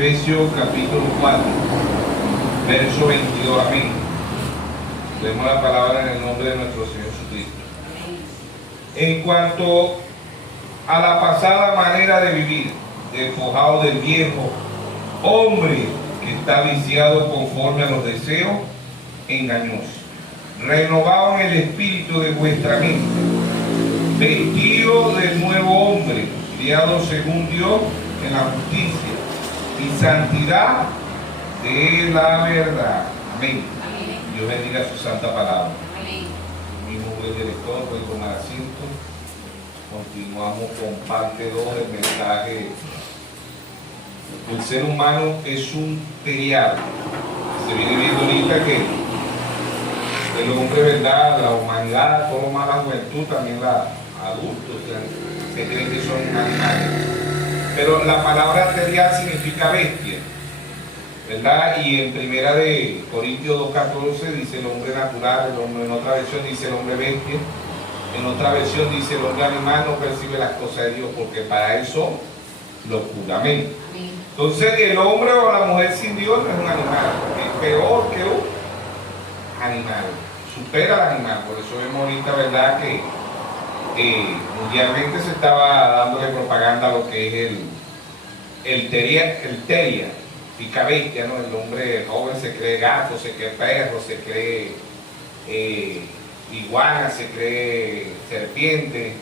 Efesios capítulo 4, verso 22, amén. Leemos la palabra en el nombre de nuestro Señor Jesucristo. En cuanto a la pasada manera de vivir, despojado del viejo hombre que está viciado conforme a los deseos engañosos, renovado en el espíritu de vuestra mente, vestido del nuevo hombre, criado según Dios en la justicia y santidad de la verdad. Amén. Amén. Dios bendiga su santa palabra. Amén. El mismo buen director puede tomar asiento. Continuamos con parte 2 del mensaje. El ser humano es un teriado. Se viene viendo ahorita que el hombre, ¿verdad?, la humanidad, todo más la juventud, también la adultos, se creen que son animales. Pero la palabra terial significa bestia, ¿verdad? Y en primera de Corintios 2:14 dice el hombre natural, el hombre, en otra versión dice el hombre bestia, en otra versión dice el hombre animal no percibe las cosas de Dios porque para él son locura. Amén. Entonces el hombre o la mujer sin Dios no es un animal, es peor que un animal, supera al animal. Por eso vemos ahorita, ¿verdad?, que mundialmente se estaba dándole propaganda a lo que es el teria, pica bestia, ¿no? El hombre joven se cree gato, se cree perro, se cree iguana, se cree serpiente,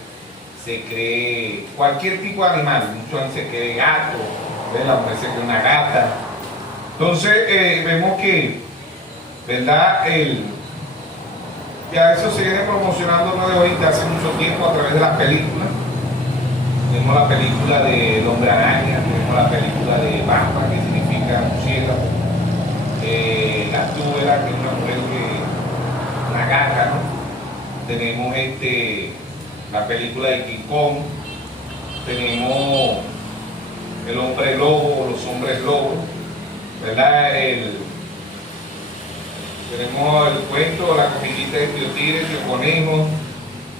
se cree cualquier tipo de animal. Muchos se cree gato, ¿ves? La mujer se cree una gata. Entonces vemos que, ¿verdad?, ya eso se viene promocionando no de ahorita, hace mucho tiempo a través de las películas. Tenemos la película de El Hombre Araña, tenemos la película de Batman, que significa murciélago, la Túbela, que es una mujer una gata, ¿no? Tenemos la película de King Kong, tenemos el hombre lobo o los hombres lobos, ¿verdad? Tenemos el cuento, la comidita de Tío Tigre, Tío Conejo,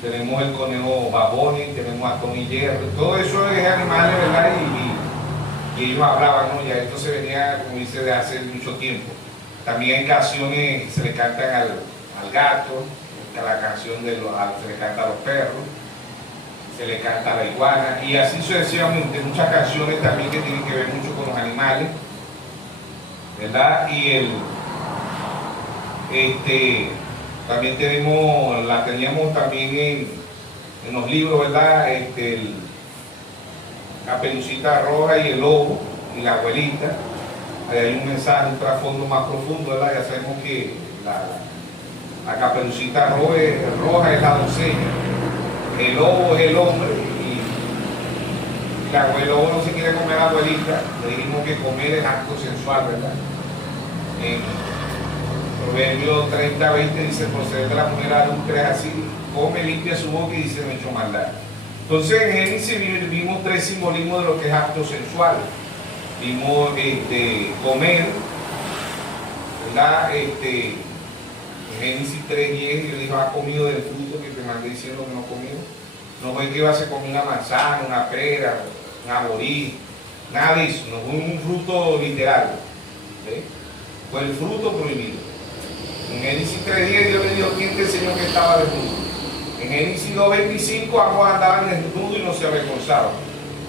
tenemos el conejo Baboni, tenemos a Tony Jerry, todo eso es animales, ¿verdad? Y ellos hablaban, ¿no? Ya esto se venía, como dice, de hace mucho tiempo. También en canciones se le cantan al gato, la canción se le canta a los perros, se le canta a la iguana, y así sucesivamente, muchas canciones también que tienen que ver mucho con los animales, ¿verdad? Y también teníamos también en los libros, ¿verdad? La Pelucita Roja y el Lobo y la Abuelita. Ahí hay un mensaje, un trasfondo más profundo, ¿verdad? Ya sabemos que la Caperucita Roja es la doncella, el lobo es el hombre y el lobo no se quiere comer a la abuelita. Le dijimos que comer es acto sensual, ¿verdad? Proverbios 30:20 dice: el proceder de la mujer adúltera es así, come, limpia su boca y dice: no he hecho maldad. Entonces en Génesis vimos 3 simbolismos de lo que es acto sensual. Vimos comer, ¿verdad? En Génesis 3:10 Dios dijo: has comido del fruto que te mandé diciendo que no comido. No fue que iba a ser comer una manzana, una pera, un aborí, nada de eso, no fue un fruto literal, ¿sí? Fue el fruto prohibido. En Génesis 3:10 Dios le dijo: ¿quién te enseñó que estaba desnudo? En Génesis 2:25 ambos andaban desnudos y no se avergonzaban.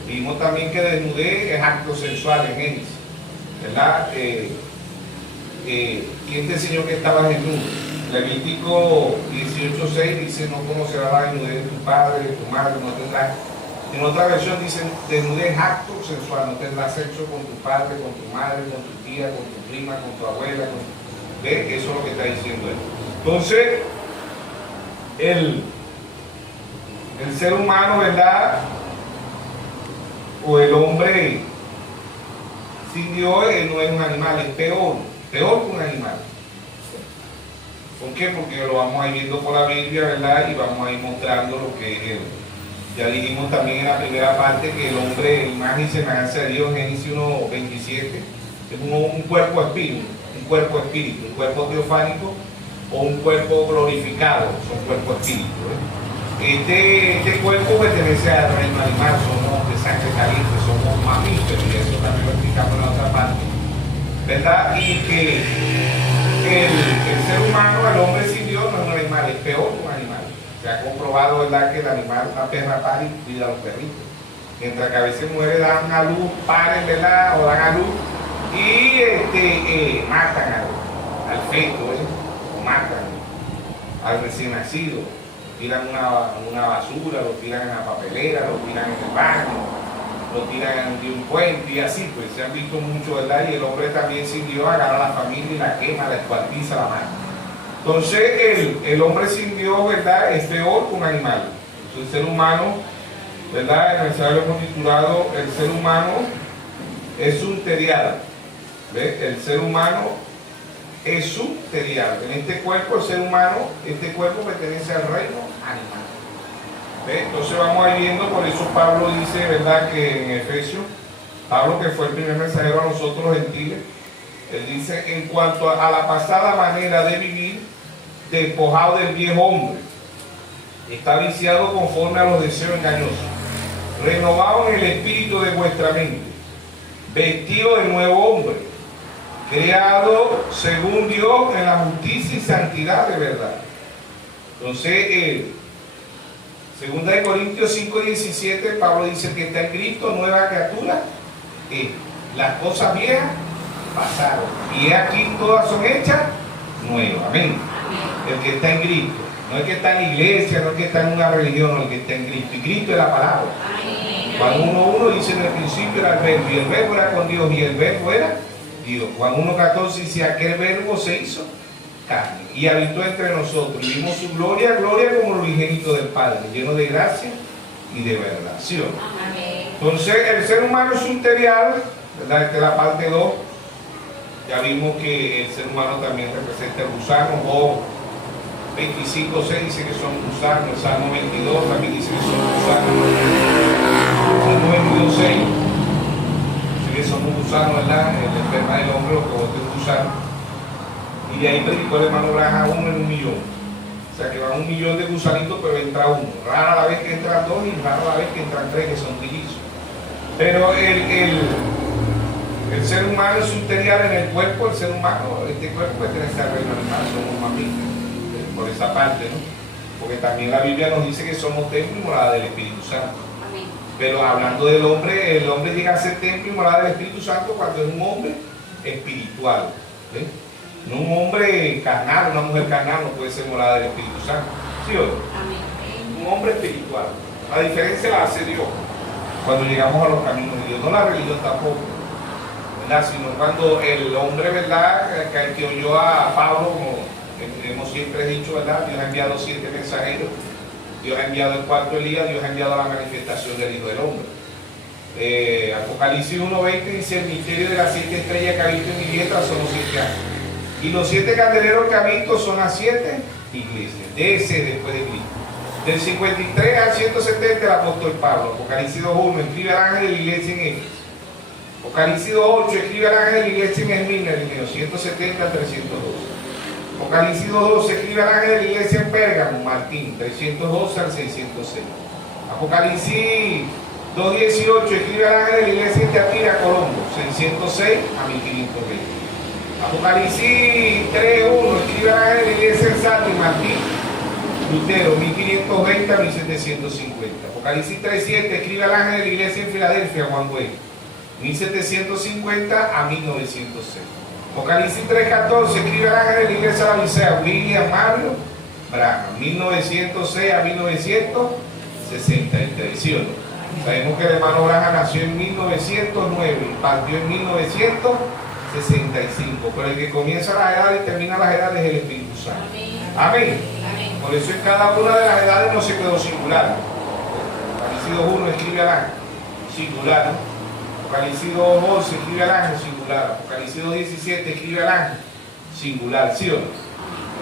Vimos también que desnudez es acto sensual en Génesis, ¿verdad? ¿Quién te enseñó que estabas desnudo? Levítico 18:6 dice: no conocerás la desnudez de tu padre, de tu madre, no tendrás. En otra versión dice: desnudez es acto sensual, no tendrás sexo con tu padre, con tu madre, con tu tía, con tu prima, con tu abuela, ¿ves? Eso es lo que está diciendo él. Entonces, el ser humano, ¿verdad?, o el hombre sin Dios, no es un animal, es peor que un animal. ¿Por qué? Porque lo vamos a ir viendo por la Biblia, ¿verdad? Y vamos a ir mostrando lo que es él. Ya dijimos también en la primera parte que el hombre, imagen y semejanza de Dios, en Génesis 1:27, es un cuerpo espíritu, un cuerpo teofánico o un cuerpo glorificado, son cuerpos espíritus. Este cuerpo pertenece al reino animal, somos de sangre caliente, somos mamíferos, y eso también lo explicamos en la otra parte. ¿verdad? Y que el ser humano, el hombre sin Dios, no es un animal, es peor que un animal. Se ha comprobado, ¿verdad?, que el animal, la perra pare y cuida a los perritos. Mientras que a veces mujeres dan a luz, paren, ¿verdad?, o dan a luz y matan al feto, o matan al recién nacido, tiran una basura, lo tiran en la papelera, lo tiran en el baño, lo tiran de un puente y así, pues se han visto mucho, ¿verdad? Y el hombre también sin Dios agarra a la familia y la quema, la escuartiza, la mata. Entonces el hombre sin Dios, ¿verdad?, es peor que un animal. Entonces el ser humano, ¿verdad?, el mensaje lo hemos titulado El ser humano es un terial. ¿Ves? El ser humano es subterial. En este cuerpo, el ser humano, este cuerpo pertenece al reino animal. ¿Ves? Entonces vamos a ir viendo, por eso Pablo dice, ¿verdad?, que en Efesios, Pablo, que fue el primer mensajero a nosotros los gentiles, él dice, en cuanto a la pasada manera de vivir, despojado del viejo hombre, está viciado conforme a los deseos engañosos, renovado en el espíritu de vuestra mente, vestido de nuevo hombre, creado según Dios en la justicia y santidad de verdad. Entonces, 2 Corintios 5:17, Pablo dice que está en Cristo, nueva criatura, las cosas viejas pasaron, y aquí todas son hechas nuevas. Amén. El que está en Cristo, no el que está en la iglesia, no el que está en una religión, no el que está en Cristo, y Cristo es la palabra. Juan 1:1 dice, en el principio era el verbo, y el verbo era con Dios, y el verbo era Dios. Juan 1:14 dice, aquel verbo se hizo carne y habitó entre nosotros, y vimos su gloria, gloria como el unigénito del Padre, lleno de gracia y de verdad. ¿Sí o no? Entonces el ser humano es un terial, ¿verdad? Esta es la parte 2. Ya vimos que el ser humano también representa el gusano. Job 25:6 dice que son gusanos. El Salmo 22 también dice que son gusanos. El Salmo 22:6 dice que somos gusanos, ¿verdad? El esperma del hombre, lo que vos es gusano. Y de ahí predicó el hermano Branham 1 en 1.000.000. O sea que van 1.000.000 de gusanitos, pero entra uno. Rara la vez que entran dos y rara la vez que entran tres, que son trillizos. Pero el ser humano es un terial en el cuerpo. El ser humano, este cuerpo pertenece al reino animal, somos mamíferos, por esa parte, ¿no? Porque también la Biblia nos dice que somos templo y morada del Espíritu Santo. Amén. Pero hablando del hombre, el hombre llega a ser templo y morada del Espíritu Santo cuando es un hombre espiritual, ¿ves? No un hombre carnal, una mujer carnal no puede ser morada del Espíritu Santo. ¿Sí o no? Amén. Un hombre espiritual. La diferencia la hace Dios cuando llegamos a los caminos de Dios, no la religión tampoco, ¿verdad? Sino cuando el hombre, ¿verdad?, que oyó a Pablo, como hemos siempre dicho, ¿verdad?, Dios ha enviado 7 mensajeros, Dios ha enviado el cuarto Elías, Dios ha enviado la manifestación del Hijo del Hombre. Apocalipsis 1:20 dice, el misterio de las 7 estrellas que ha visto en mi diestra son los 7 ángeles. Y los 7 candeleros que ha visto son las 7 iglesias, de ese después de Cristo. Del 53 al 170 el apóstol Pablo. Apocalipsis 2:1 escribe al ángel de la iglesia en Éfeso. Apocalipsis 2:8 escribe al ángel de la iglesia en Esmirna, el 170 al 312. Apocalipsis 2:12 escribe al ángel de la iglesia en Pérgamo, Martín, 312 al 606. Apocalipsis 2:18 escribe al ángel de la iglesia en Teatira, Colombo, 606 a 1520. Apocalipsis 3:1 escribe al ángel de la iglesia en Sardes, Martín Lutero, 1520 a 1750. Apocalipsis 3:7 escribe al ángel de la iglesia en Filadelfia, Juan Güey, 1750 a 1906. Apocalipsis 3:14 escribe al ángel de la iglesia de la Odisea, William Mario Branham, 1906 a 1963. ¿Sí o no? Sabemos que el hermano Branham nació en 1909 y partió en 1965, pero el que comienza las edades y termina las edades es el Espíritu Santo. Amén. Amén. Por eso en cada una de las edades no se quedó singular. Apocalipsis 2:1 escribe al ángel, singular, ¿no? Apocalipsis 2:11 escribe al ángel, singular. Apocalipsis 2:17 escribe al ángel, singular, ¿sí o no?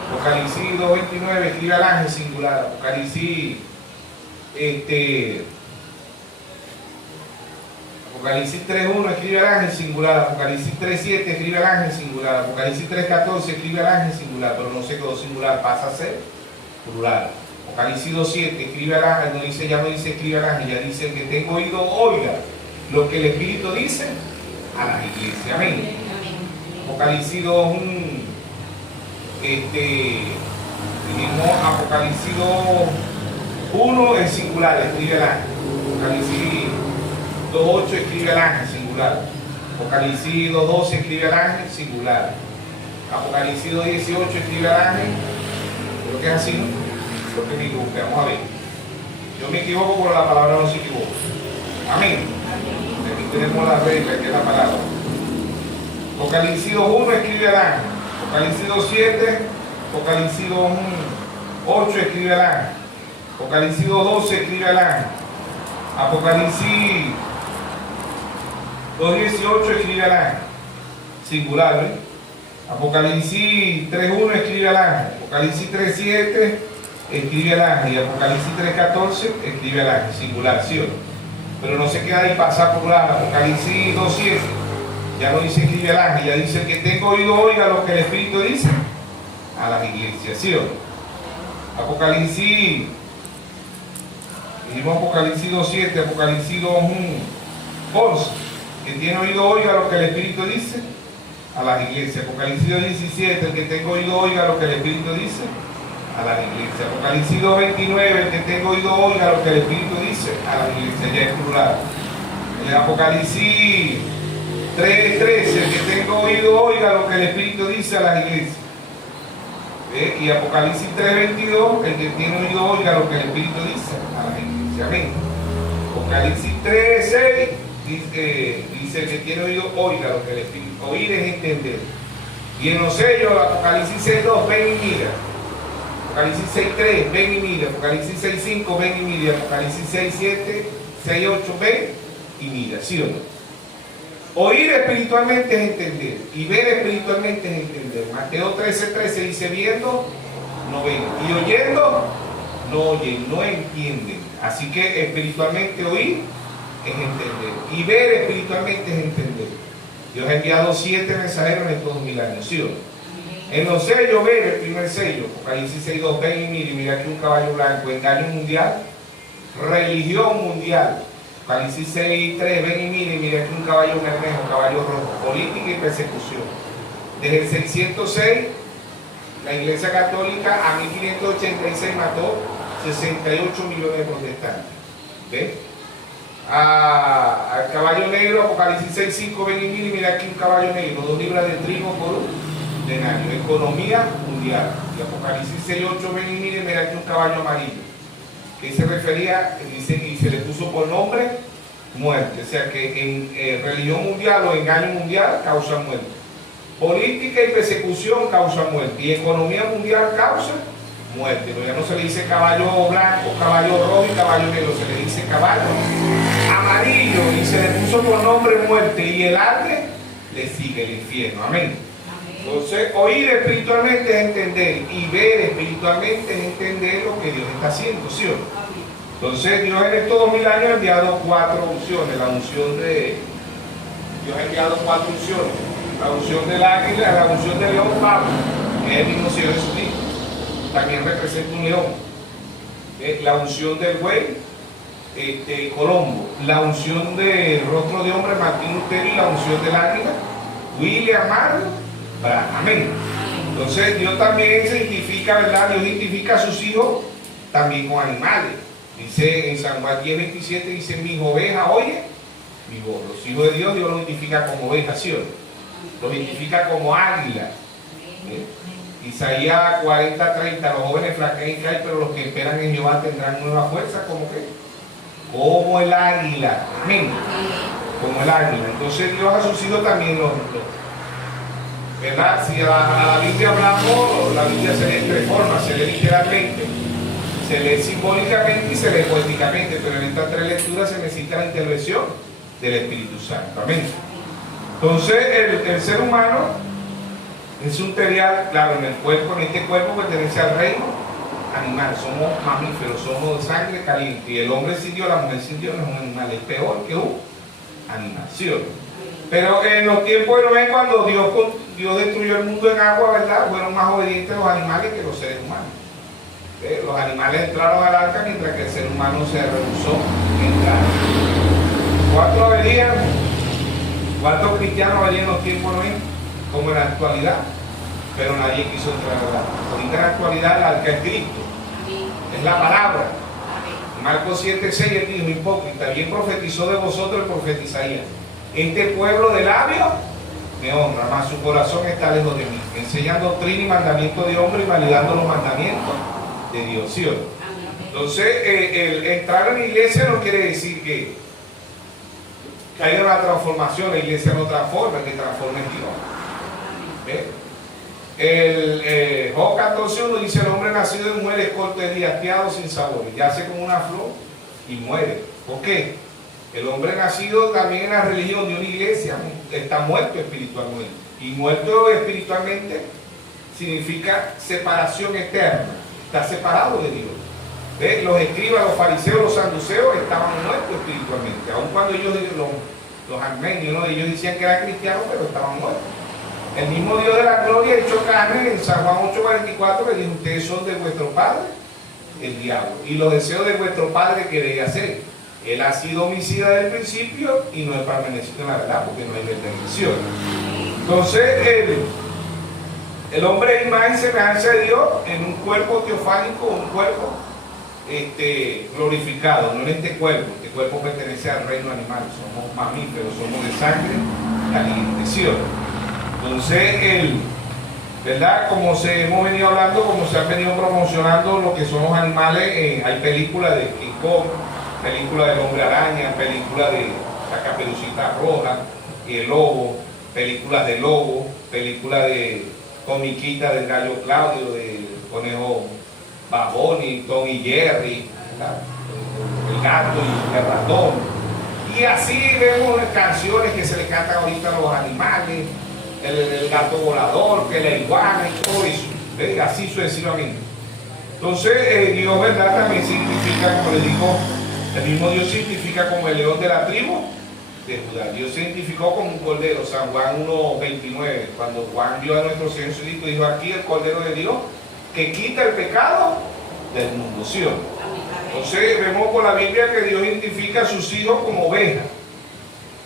Apocalipsis 2:29 escribe al ángel, singular. Apocalipsis Apocalipsis 3:1 escribe al ángel, singular. Apocalipsis 3:7 escribe al ángel, singular. Apocalipsis 3:14 escribe al ángel, singular, pero no se quedó singular, pasa a ser plural. Apocalipsis 2:7 escribe al ángel, no dice, ya no dice escribe al ángel, ya dice que tengo oído, oiga lo que el Espíritu dice a las iglesias. Amén. Apocalipsis 2, dijimos Apocalipsis 2:1 en singular, escribe el ángel. Apocalipsis 2:8 escribe el ángel, singular. Apocalipsis 2:12 escribe el ángel, singular. Apocalipsis 2:18 escribe el ángel. Creo que es así, ¿no? Creo que me equivoqué, vamos a ver. Yo me equivoco, pero la palabra no se equivoca. Amén. Aquí tenemos la regla, que es la palabra. Apocalipsis 2:1 escribe el ángel. Apocalipsis 2:7, Apocalipsis 2:8 escribe el ángel. Apocalipsis 2:12 escribe el ángel. Apocalipsis 2:18 escribe el ángel. Singular, ¿eh? Apocalipsis 3:1 escribe el ángel. Apocalipsis 3:7 escribe el ángel. Y Apocalipsis 3:14 escribe el ángel. Singular, ¿sí o no? Pero no se queda ahí, pasa por la Apocalipsis 2:7. Ya no dice escribe el ángel, ya dice que tengo oído oiga lo que el Espíritu dice a las iglesias, ¿sí o no? Apocalipsis, dijimos Apocalipsis 2:7, Apocalipsis 2:11, que tiene oído oiga lo que el Espíritu dice a las iglesias. Apocalipsis 2:17, el que tenga oído oiga lo que el Espíritu dice a las iglesias. Apocalipsis 2:29, el que tenga oído oiga lo que el Espíritu dice a las iglesias, ya es plural. En Apocalipsis 3:13, el que tenga oído oiga lo que el Espíritu dice a las iglesias. Y Apocalipsis 3:22, el que tiene oído oiga lo que el Espíritu dice a las iglesias. Amén. Apocalipsis 3:6 dice el que tiene oído oiga lo que el Espíritu. Oír es entender. Y en los sellos, Apocalipsis 6:2, ven y mira. Apocalipsis 6:3, ven y mira. Apocalipsis 6:5, ven y mira. Apocalipsis 6:7, 6:8, ven y mira. ¿Sí o no? Oír espiritualmente es entender, y ver espiritualmente es entender. Mateo 13:13 dice, viendo, no ven, y oyendo, no oyen, no entienden. Así que espiritualmente oír es entender, y ver espiritualmente es entender. Dios ha enviado 7 mensajeros en estos 2000 años, ¿sí o no? En los sellos, ver el primer sello, Apocalipsis 6:2, ven y mira aquí un caballo blanco, engaño mundial, religión mundial. Apocalipsis 6:3, ven y mira aquí un caballo bermejo, caballo rojo, política y persecución. Desde el 606, la Iglesia Católica a 1586 mató 68 millones de protestantes. ¿Ves? Al caballo negro, Apocalipsis 6:5, ven y mira aquí un caballo negro, 2 libras de trigo por un denario. Economía mundial. Y Apocalipsis 6:8, ven y mira aquí un caballo amarillo. Que se refería, dice, y se le puso por nombre muerte. O sea que en religión mundial o engaño mundial causa muerte. Política y persecución causa muerte. Y economía mundial causa muerte. Pero ya no se le dice caballo blanco, caballo rojo y caballo negro, se le dice caballo amarillo y se le puso por nombre muerte. Y el arte le sigue el infierno. Amén. Entonces, oír espiritualmente es entender y ver espiritualmente es entender lo que Dios está haciendo, ¿sí o no? Entonces, Dios en estos 2000 años ha enviado 4 unciones. La unción de... Dios ha enviado 4 unciones. La unción del águila, la unción del león Pablo, que es el mismo Señor Jesucristo. También representa un león. La unción del buey, Colombo. La unción del rostro de hombre, Martín Lutero. Y la unción del águila, William Marlowe. Amén. Entonces Dios también se identifica, ¿verdad? Dios identifica a sus hijos también con animales. Dice en San Juan 10:27, dice, mis ovejas oye mi voz. Los hijos de Dios, Dios los identifica como ovejas, ¿sí o no? Los identifica como águila. Isaías 40:30, los jóvenes flaquean y caen, pero los que esperan en Jehová tendrán nueva fuerza, ¿como qué? Como el águila. Amén. Como el águila. Entonces Dios a sus hijos también los ¿verdad? Si a la Biblia hablamos, la Biblia se lee en 3 formas, se lee literalmente, se lee simbólicamente y se lee poéticamente, pero en estas 3 lecturas se necesita la intervención del Espíritu Santo. Amén. Entonces, el ser humano es un material, claro, en el cuerpo, en este cuerpo pertenece al reino animal, somos mamíferos, somos de sangre caliente, y el hombre sin Dios, la mujer sin Dios no es un animal, es peor que un animal, ¿sí o no? Pero en los tiempos de Noé, cuando Dios destruyó el mundo en agua, ¿verdad? Fueron más obedientes los animales que los seres humanos. Los animales entraron al arca mientras que el ser humano se rehusó a entrar. ¿Cuántos cristianos habrían en los tiempos de Noé? como en la actualidad, pero nadie quiso entrar a la. Ahorita en la actualidad la arca es Cristo, es la palabra. Marcos 7:6 él dijo, hipócrita, bien profetizó de vosotros el profeta Isaías. Este pueblo de labios me honra, mas su corazón está lejos de mí, enseñando doctrina y mandamiento de hombre y validando los mandamientos de Dios. ¿Sí o no? Entonces, el entrar en la iglesia no quiere decir que haya una transformación. La iglesia no transforma, el que transforma es Dios. El Job 14:1 dice: el hombre nacido de mujer es corto de día, hastiado, sin sabor, yace como una flor y muere. ¿Por qué? El hombre nacido también en la religión de una iglesia está muerto espiritualmente. Y muerto espiritualmente significa separación eterna. Está separado de Dios. ¿Ves? Los escribas, los fariseos, los saduceos estaban muertos espiritualmente. Aun cuando ellos, los armenios, ¿no? Ellos decían que eran cristianos, pero estaban muertos. El mismo Dios de la gloria hecho carne en San Juan 8:44 le dijo: ustedes son de vuestro padre, el diablo, y los deseos de vuestro padre queréis hacer. Él ha sido homicida desde el principio y no ha permanecido en la verdad, porque no hay redención. Entonces, el hombre es imagen y semejanza de Dios en un cuerpo teofánico, un cuerpo glorificado, no en este cuerpo. Este cuerpo pertenece al reino animal, somos mamíferos, somos de sangre caliente, ¿sí o no? Entonces, ¿verdad? Como hemos venido hablando, como se han venido promocionando lo que son los animales, hay películas de King Kong, películas del Hombre Araña, películas de la Caperucita Roja y el Lobo, películas de Lobo, películas de comiquita del Gallo Claudio, del Conejo Baboni, Tom y Jerry, ¿verdad? El gato y el ratón. Y así vemos canciones que se le cantan ahorita a los animales, el gato volador, que la iguana y todo eso, ¿ves? Así sucesivamente. Entonces, Dios, ¿verdad? También significa, como le digo, el mismo Dios se identifica como el león de la tribu de Judá. Dios se identificó como un cordero. San Juan 1:29, cuando Juan vio a nuestro Señor Jesucristo, dijo: aquí el cordero de Dios que quita el pecado del mundo. ¿Sí o no? Entonces vemos por la Biblia que Dios identifica a sus hijos como ovejas.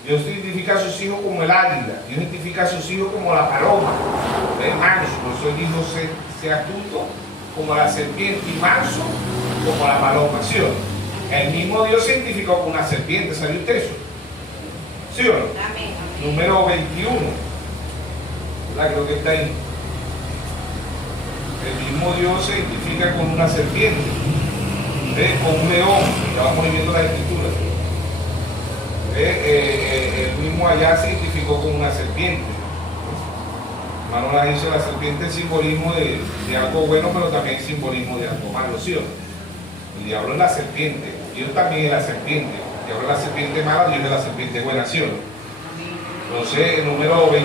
Dios identifica a sus hijos como el águila. Dios identifica a sus hijos como la paloma, el manso. Por eso dijo: sea astuto como la serpiente y manso como la paloma. ¿Sí o no? El mismo Dios se identificó con una serpiente. ¿Sabía usted eso? ¿Sí o no? Amén. Número 21. ¿Verdad? Creo que está ahí. El mismo Dios se identifica con una serpiente, con un león. Ya vamos viendo la escritura. El mismo allá se identificó con una serpiente. Manola dice: la serpiente es simbolismo de algo bueno, pero también es simbolismo de algo malo. ¿Sí o no? El diablo es la serpiente, Dios también es la serpiente. El diablo es la serpiente mala, Dios es la serpiente buena. ¿Sí o no? Entonces, el número 21:4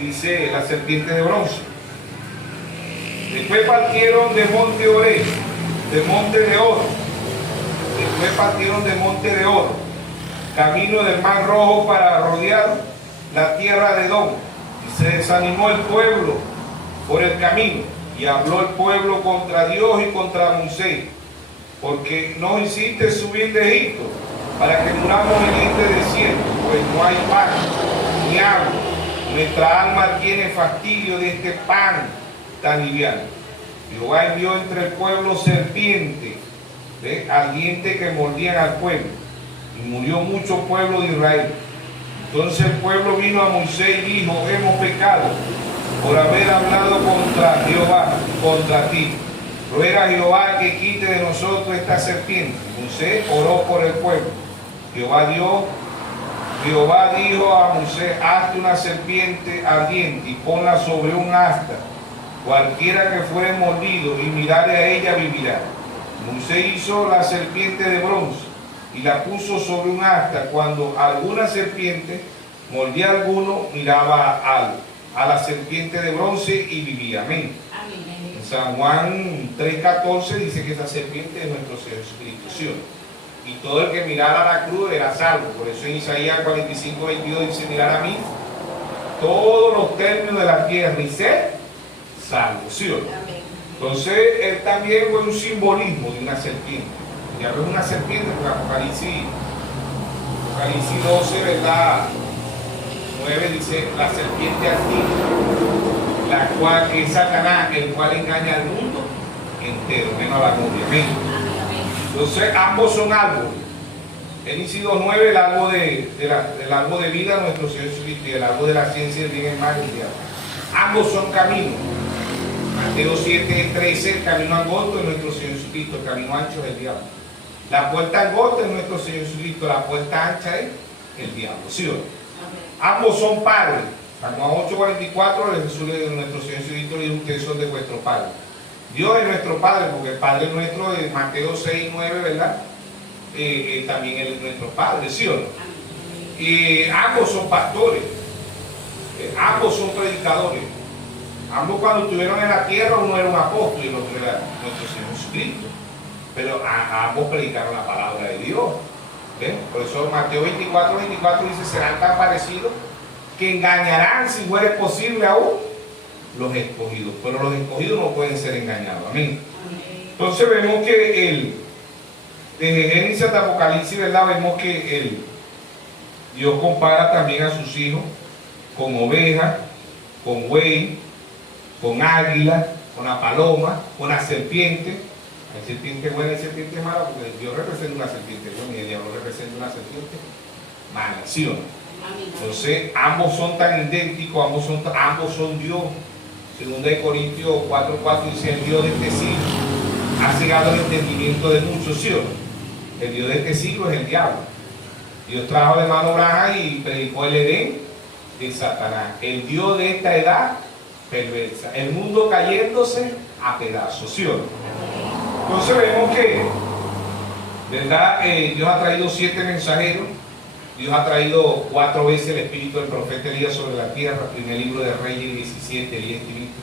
dice: la serpiente de bronce. Después partieron de monte Oré, de monte de oro. Después partieron de monte de oro, camino del mar Rojo, para rodear la tierra de Edom. Y se desanimó el pueblo por el camino, y habló el pueblo contra Dios y contra Moisés: porque no hiciste subir de Egipto para que muramos en este desierto, pues no hay pan ni agua. Nuestra alma tiene fastidio de este pan tan liviano. Jehová envió entre el pueblo serpientes ardientes que mordían al pueblo, y murió mucho pueblo de Israel. Entonces el pueblo vino a Moisés y dijo: hemos pecado por haber hablado contra Jehová, contra ti. Ruega a Jehová que quite de nosotros esta serpiente. Moisés oró por el pueblo. Jehová dijo a Moisés: hazte una serpiente ardiente y ponla sobre un asta. Cualquiera que fuere mordido y mirare a ella vivirá. Moisés hizo la serpiente de bronce y la puso sobre un asta. Cuando alguna serpiente mordía a alguno, miraba a la serpiente de bronce y vivía. Amén. En San Juan 3:14 dice que esa serpiente es nuestro Señor Jesucristo. ¿Sí? Y todo el que mirara a la cruz era salvo. Por eso en Isaías 45:22 dice: mirar a mí todos los términos de la tierra y ser salvo. ¿Sí? Entonces, él también fue un simbolismo de una serpiente. Ya no es una serpiente, porque Apocalipsis 12, ¿verdad? 9 dice la serpiente antigua, la cual es Satanás, el cual engaña al mundo entero, menos a la novia. Amén. Entonces ambos son árboles. El inciso 9, el árbol del árbol de vida, nuestro Señor Jesucristo, y el árbol de la ciencia del bien y el mal, el diablo. Ambos son caminos. Mateo 7:13, el camino angosto de nuestro Señor Jesucristo, el camino ancho es el diablo. La puerta angosta es nuestro Señor Jesucristo, la puerta ancha es el diablo. ¿Sí o no? Ambos son padres. Salmo 8:44, Jesús de nuestro Señor Jesucristo le dijo: ustedes son de vuestro Padre. Dios es nuestro Padre, porque el Padre nuestro de Mateo 6:9, ¿verdad? También Él es nuestro Padre, ¿sí o no? Ambos son pastores, ambos son predicadores. Ambos cuando estuvieron en la tierra, uno era un apóstol y el otro era nuestro Señor Jesucristo. Pero ambos predicaron la palabra de Dios. ¿Ven? Por eso Mateo 24:24 dice: serán tan parecidos que engañarán, si fuere posible aún, los escogidos. Pero los escogidos no pueden ser engañados. Amén. Entonces vemos que desde Génesis hasta Apocalipsis, ¿verdad? Vemos que Dios compara también a sus hijos con ovejas, con buey, con águila, con la paloma, con la serpiente. Hay serpiente buena y serpiente mala, porque Dios representa una serpiente buena y el diablo representa una serpiente mala, ¿sí o no? Entonces ambos son tan idénticos, ambos son Dios. Segunda de Corintios 4:4 dice: el Dios de este siglo ha cegado el entendimiento de muchos, ¿sí o no? El Dios de este siglo es el diablo. Dios trajo de mano Abraham y predicó el Edén de Satanás. El Dios de esta edad perversa, el mundo cayéndose a pedazos, ¿sí o no? Entonces vemos que, ¿verdad? Dios ha traído 7 mensajeros. Dios ha traído 4 veces el espíritu del profeta Elías sobre la tierra. Primer libro de Reyes 17, Elías Timito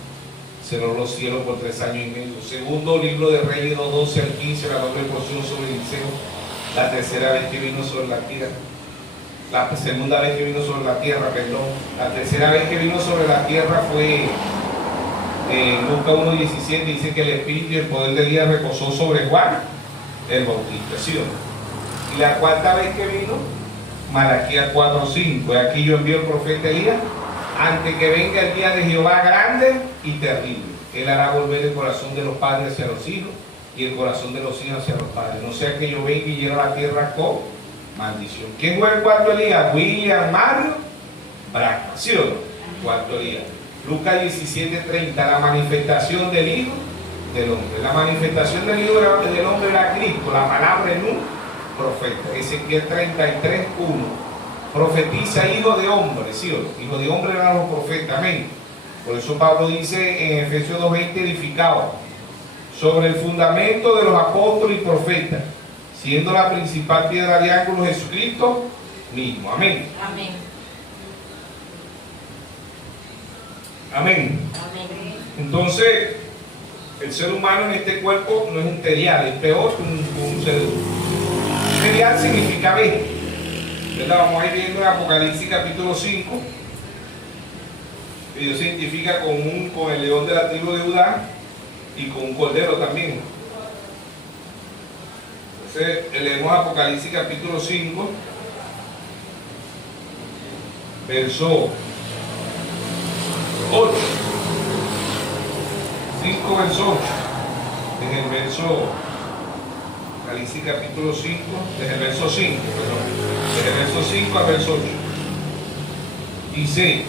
cerró los cielos por 3 años y medio. Segundo libro de Reyes 2:12 al 15, la doble porción sobre Eliseo. La tercera vez que vino sobre la tierra. La segunda vez que vino sobre la tierra, perdón. La tercera vez que vino sobre la tierra fue en Lucas 1:17, dice que el espíritu y el poder de Elías reposó sobre Juan el Bautista, ¿sí o no? Y la cuarta vez que vino, Malaquías 4:5, aquí yo envío el profeta Elías antes que venga el día de Jehová grande y terrible. Él hará volver el corazón de los padres hacia los hijos y el corazón de los hijos hacia los padres, no sea que yo venga y hiera la tierra con maldición. ¿Quién fue el cuarto Elías? William Mario Branham, ¿sí o no? Cuarto Elías. Lucas 17:30, la manifestación del Hijo del Hombre. La manifestación del Hijo del Hombre era Cristo, la palabra en un profeta. Ezequiel 33:1, profetiza hijo de hombre, ¿sí o no? Hijo de hombre eran los profetas, amén. Por eso Pablo dice en Efesios 2:20, edificado sobre el fundamento de los apóstoles y profetas, siendo la principal piedra de ángulo Jesucristo mismo, amén. Amén. Amén. Amén. Entonces, el ser humano en este cuerpo no es un terial, es peor que un ser. Terial significa bestia, ¿verdad? Vamos a ir viendo en Apocalipsis capítulo 5, que Dios se identifica con el león de la tribu de Judá y con un cordero también. Entonces, leemos Apocalipsis capítulo 5, verso 8, 5 verso 8, desde el verso, Apocalipsis capítulo 5, desde el verso 5, perdón, desde el verso 5 al verso 8, dice: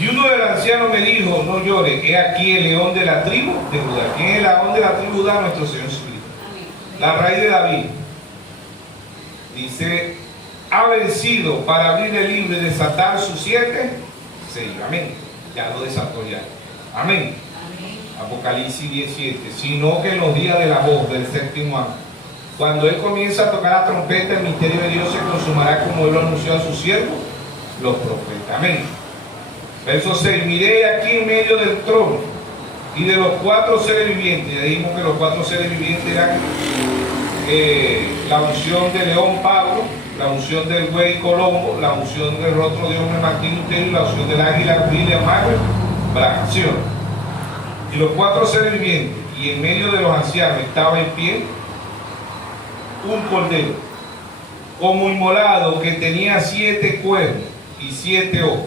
y uno de los ancianos me dijo, no llores, he aquí el león de la tribu de Judá. ¿Quién es el león de la tribu de Judá? Nuestro Señor Jesucristo, la raíz de David. Dice: ha vencido para abrir el libro y desatar sus 7 sellos. Amén. Ya lo desató ya. Amén. Amén. Apocalipsis 17. Sino que en los días de la voz del séptimo ángel, cuando él comienza a tocar la trompeta, el misterio de Dios se consumará como él lo anunció a sus siervos, los profetas. Amén. Verso 6. Miré aquí en medio del trono y de los 4 seres vivientes. Ya dijimos que los 4 seres vivientes eran la unción del león Pablo, la unción del buey Colombo, la unción del rostro de hombre Martín Lutero y la unción del águila William Mario Branham. Y los 4 seres vivientes, y en medio de los ancianos estaba en pie un cordero como inmolado que tenía 7 cuernos y 7 ojos,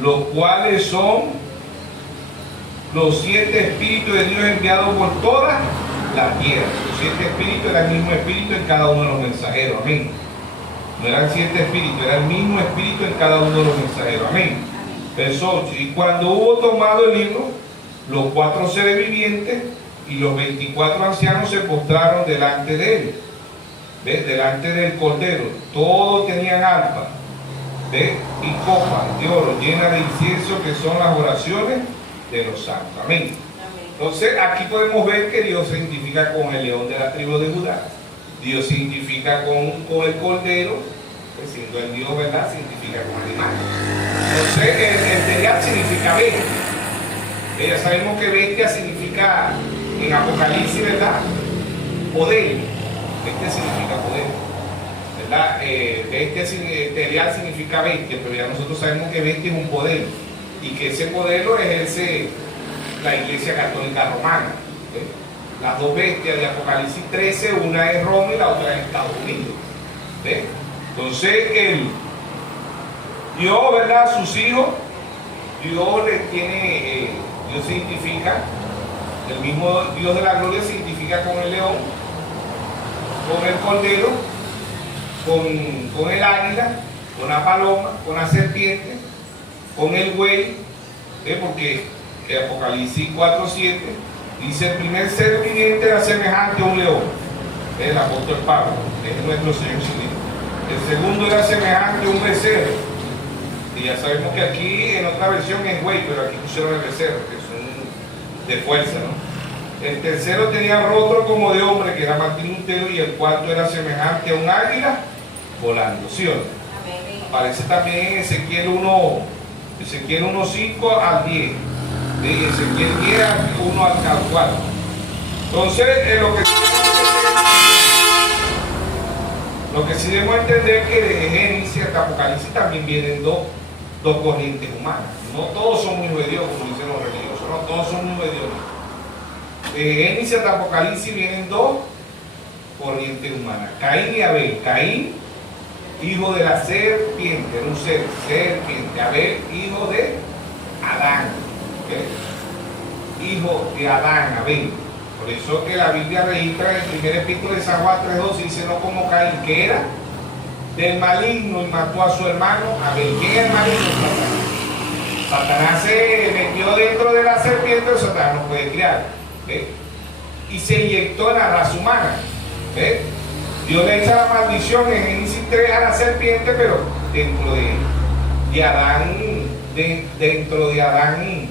los cuales son los 7 espíritus de Dios enviados por toda la tierra. Los 7 espíritus era el mismo espíritu en cada uno de los mensajeros. Amén. No eran 7 espíritus, era el mismo espíritu en cada uno de los mensajeros. Amén. Verso 8. Y cuando hubo tomado el libro, los 4 seres vivientes y los 24 ancianos se postraron delante de él. ¿Ves? Delante del Cordero. Todos tenían arpas, ¿ves? Y copas de oro llenas de incienso, que son las oraciones de los santos. Amén. Entonces aquí podemos ver que Dios se identifica con el león de la tribu de Judá. Dios se identifica con el Cordero, pues siendo el Dios, ¿verdad? Se identifica con el animal. Entonces el Belial significa bestia. Ya sabemos que bestia significa en Apocalipsis, ¿verdad? Poder. Bestia significa poder, ¿verdad? Belial significa bestia, pero ya nosotros sabemos que bestia es un poder y que ese poder lo ejerce la Iglesia Católica Romana. ¿Ves? Las dos bestias de Apocalipsis 13, una es Roma y la otra es Estados Unidos. ¿Ves? Entonces Dios, ¿verdad? Sus hijos, Dios se identifica, el mismo Dios de la gloria se identifica con el león, con el cordero, con el águila, con la paloma, con la serpiente, con el buey, porque el Apocalipsis 4:7 dice: el primer ser viviente era semejante a un león, el apóstol Pablo, es nuestro Señor Jesucristo. El segundo era semejante a un becerro, y ya sabemos que aquí en otra versión es buey, pero aquí pusieron el becerro, que son de fuerza, ¿no? El tercero tenía rostro como de hombre, que era Martín Lutero, y el cuarto era semejante a un águila volando, ¿sí o no? Aparece también en Ezequiel 1:5 al 10, de Ezequiel 10 1 al 4. Entonces, lo que sí debemos entender es que de Génesis hasta Apocalipsis también vienen dos corrientes humanas. No todos son hijos de Dios, como dicen los religiosos, no todos son hijos de Dios. De Génesis hasta Apocalipsis vienen dos corrientes humanas: Caín y Abel. Caín, hijo de la serpiente, era un serpiente. Abel, hijo de Adán. ¿Okay? Hijo de Adán, Abel. Por eso que la Biblia registra en el primer epístola de San Juan 3:12, dice: no como Caín, que era del maligno y mató a su hermano Abel. ¿Quién es el maligno? Satanás. Satanás se metió dentro de la serpiente, pero Satanás no puede criar. ¿Ves? Y se inyectó en la raza humana. ¿Ves? Dios le echa la maldición en Génesis 3 a la serpiente, pero dentro de Adán, dentro de Adán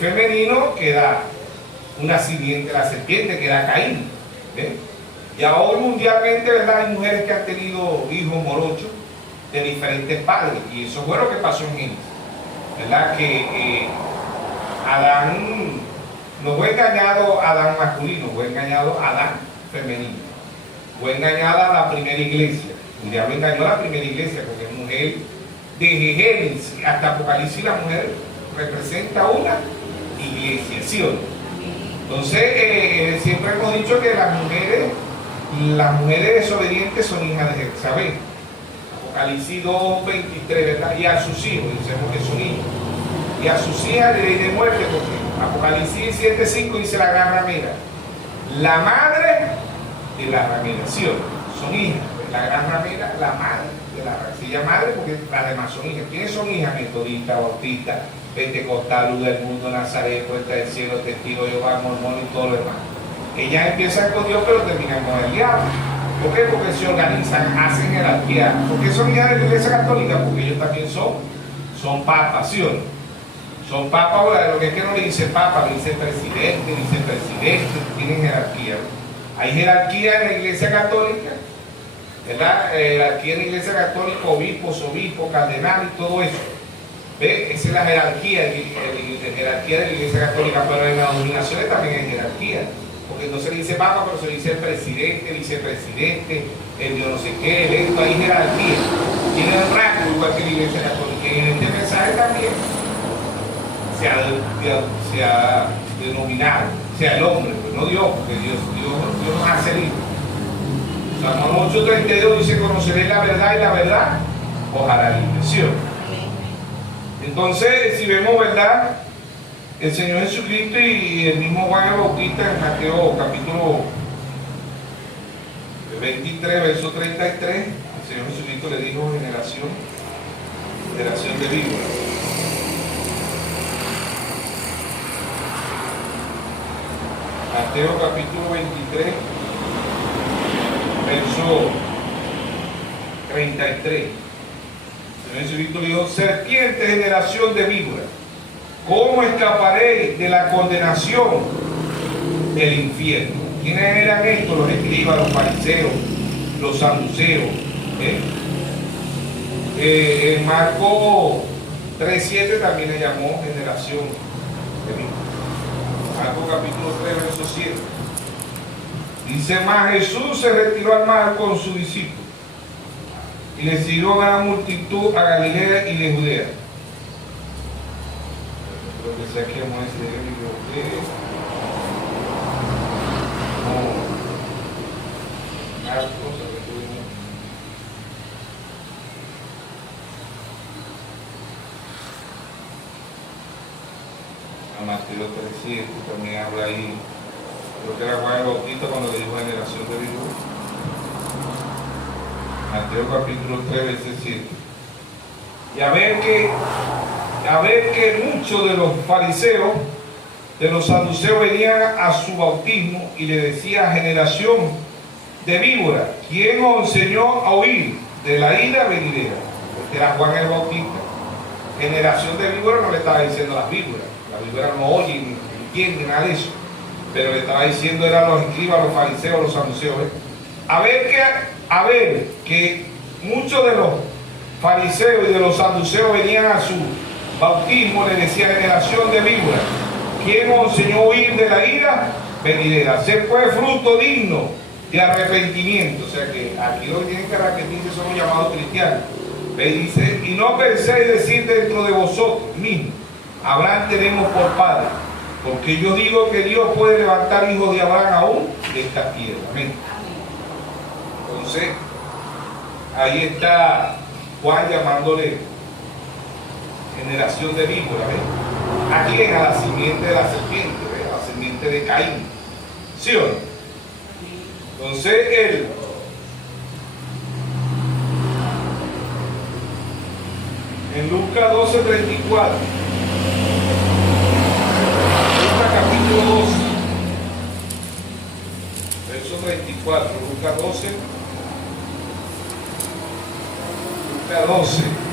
femenino queda una simiente de la serpiente, que era Caín. ¿Ves? Y ahora mundialmente, ¿verdad? Hay mujeres que han tenido hijos morochos de diferentes padres, y eso fue lo que pasó en Génesis, ¿verdad? Que Adán no fue engañado Adán masculino, fue engañado Adán femenino. Fue engañada la primera iglesia. El diablo engañó a la primera iglesia, porque mujer, desde Génesis hasta Apocalipsis, la mujer representa una iglesia, ¿sí o no? Entonces, siempre hemos dicho que las mujeres desobedientes son hijas de Jezabel. Apocalipsis 2:23, ¿verdad? Y a sus hijos, decimos que son hijos. Y a sus hijas de ley de muerte, porque Apocalipsis 7:5 dice: la gran ramera, la madre de la ramera, ¿sí o no? Son hijas. La gran ramera, la madre de la ramera. Se llama madre porque las demás son hijas. ¿Quiénes son hijas? Metodista, bautista, pentecostal, luz del mundo, Nazaret, puerta del cielo, testigo de Jehová, mormón y todo lo demás. Ellas empiezan con Dios, pero terminan con el diablo. ¿Por qué? Porque se organizan, hacen jerarquía. ¿Por qué son hijas de la Iglesia Católica? Porque ellos también son papas, ¿sí o no? Son papas, lo que es que no le dice papa, le dice presidente, vicepresidente, tienen jerarquía. Hay jerarquía en la Iglesia Católica, ¿verdad? Jerarquía en la Iglesia Católica, obispos, cardenales y todo eso. ¿Ves? Esa es la jerarquía, la jerarquía de la Iglesia Católica, pero en las denominaciones también hay jerarquía. Porque no se le dice papa, pero se le dice el presidente, vicepresidente, el yo no sé qué, electo, hay jerarquía. Tiene el rango igual que la Iglesia Católica. Y en este mensaje también se ha denominado, sea el hombre, pues no Dios, porque Dios nos hace libres. Salmo 8:32 dice: conoceréis la verdad y la verdad ojalá libre, ¿sí o no? Entonces, si vemos, ¿verdad? El Señor Jesucristo y el mismo Juan el Bautista en Mateo capítulo 23, verso 33, el Señor Jesucristo le dijo generación de víboras. Mateo capítulo 23, verso 33. El Señor Jesucristo le dijo: serpiente, generación de víboras, ¿cómo escaparéis de la condenación del infierno? ¿Quiénes eran estos? Los escribas, los fariseos, los saduceos. En Marcos 3:7 también le llamó generación de víboras. Marcos capítulo 3, verso 7. Dice: mas Jesús se retiró al mar con sus discípulos y le siguió gran multitud a Galilea y de Judea. Creo que sea que vamos a decir Marcos, Mateo 3:7 también habla ahí. Creo que era Juan el Bautista cuando le dijo generación de víboras. Mateo capítulo 3, verso 7. Y a ver que muchos de los fariseos, de los saduceos, venían a su bautismo y le decía: generación de víboras, ¿quién os enseñó a huir de la ira venidera? Este era Juan el Bautista. Generación de víboras no le estaba diciendo las víboras. Las víboras no oyen, no entienden nada de eso. Pero le estaba diciendo eran los escribas, los fariseos, los saduceos. A ver que muchos de los fariseos y de los saduceos venían a su bautismo, le decía: generación de víboras, ¿quién os enseñó a huir de la ira venidera? Ser pues fruto digno de arrepentimiento. O sea que aquí lo que tienen que arrepentirse son los llamados cristianos. Me dice: y no penséis decir dentro de vosotros mismos: Abraham tenemos por padre, porque yo digo que Dios puede levantar hijos de Abraham aún de esta piedra. Amén. Entonces, ahí está Juan llamándole generación de víboras. ¿A quién? A la simiente de la serpiente, a la simiente de Caín. ¿Sí o no? Entonces, en Lucas 12:34, Lucas capítulo 12, verso 34, Lucas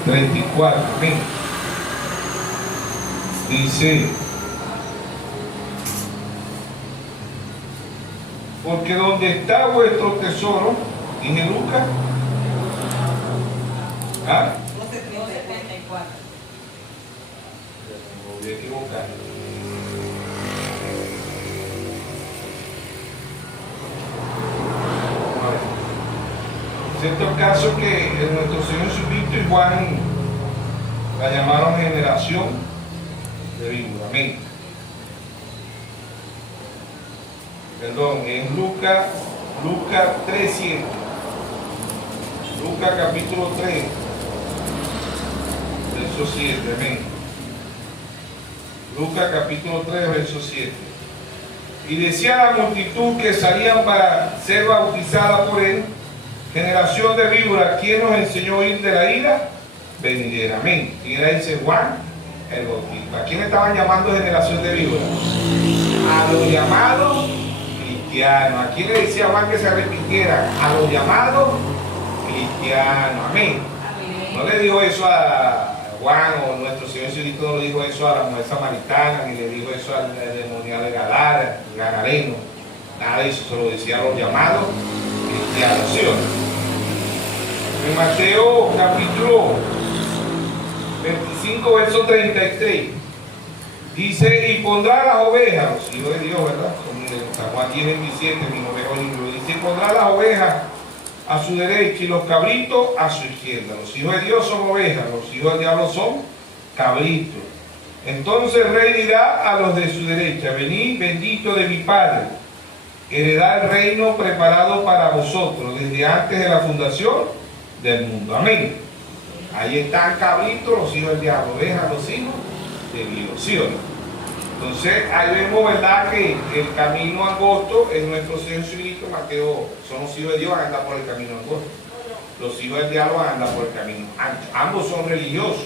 12:34, amén. Dice: porque donde está vuestro tesoro, dije Lucas, ¿ah? 12:34. Me voy a equivocar. Cierto caso que nuestro Señor Jesucristo y Juan la llamaron generación de víboras. Amén. Perdón, en Lucas 3:7. Lucas capítulo 3, verso 7. Amén. Lucas capítulo 3, verso 7. Y decía la multitud que salían para ser bautizada por él: generación de víboras, ¿quién nos enseñó a huir de la ira venidera? Amén. Y era, dice Juan el Bautista. ¿A quién estaban llamando generación de víboras? A los llamados cristianos. ¿A quién le decía Juan que se arrepintieran? A los llamados cristianos. Amén. No le dijo eso a Juan, o nuestro Señor Jesucristo no le dijo eso a la mujer samaritana, ni le dijo eso al demoniado de Gadareno. Nada de eso, se lo decía a los llamados cristianos. ¿Sí o no? En Mateo capítulo 25, verso 33, dice: y pondrá las ovejas, los hijos de Dios, ¿verdad? Como en San Juan 10:27, mi oveja libro, dice: y pondrá las ovejas a su derecha y los cabritos a su izquierda. Los hijos de Dios son ovejas, los hijos del diablo son cabritos. Entonces el rey dirá a los de su derecha: venid, bendito de mi Padre, heredad el reino preparado para vosotros desde antes de la fundación del mundo. Amén. Ahí están cabritos, los hijos del diablo, ovejas, los hijos de Dios, ¿sí o no? Entonces, ahí vemos, ¿verdad?, que el camino angosto es nuestro Señor Jesucristo. Mateo, son los hijos de Dios, van a andar por el camino angosto. Los hijos del diablo van a andar por el camino ancho. Ambos son religiosos.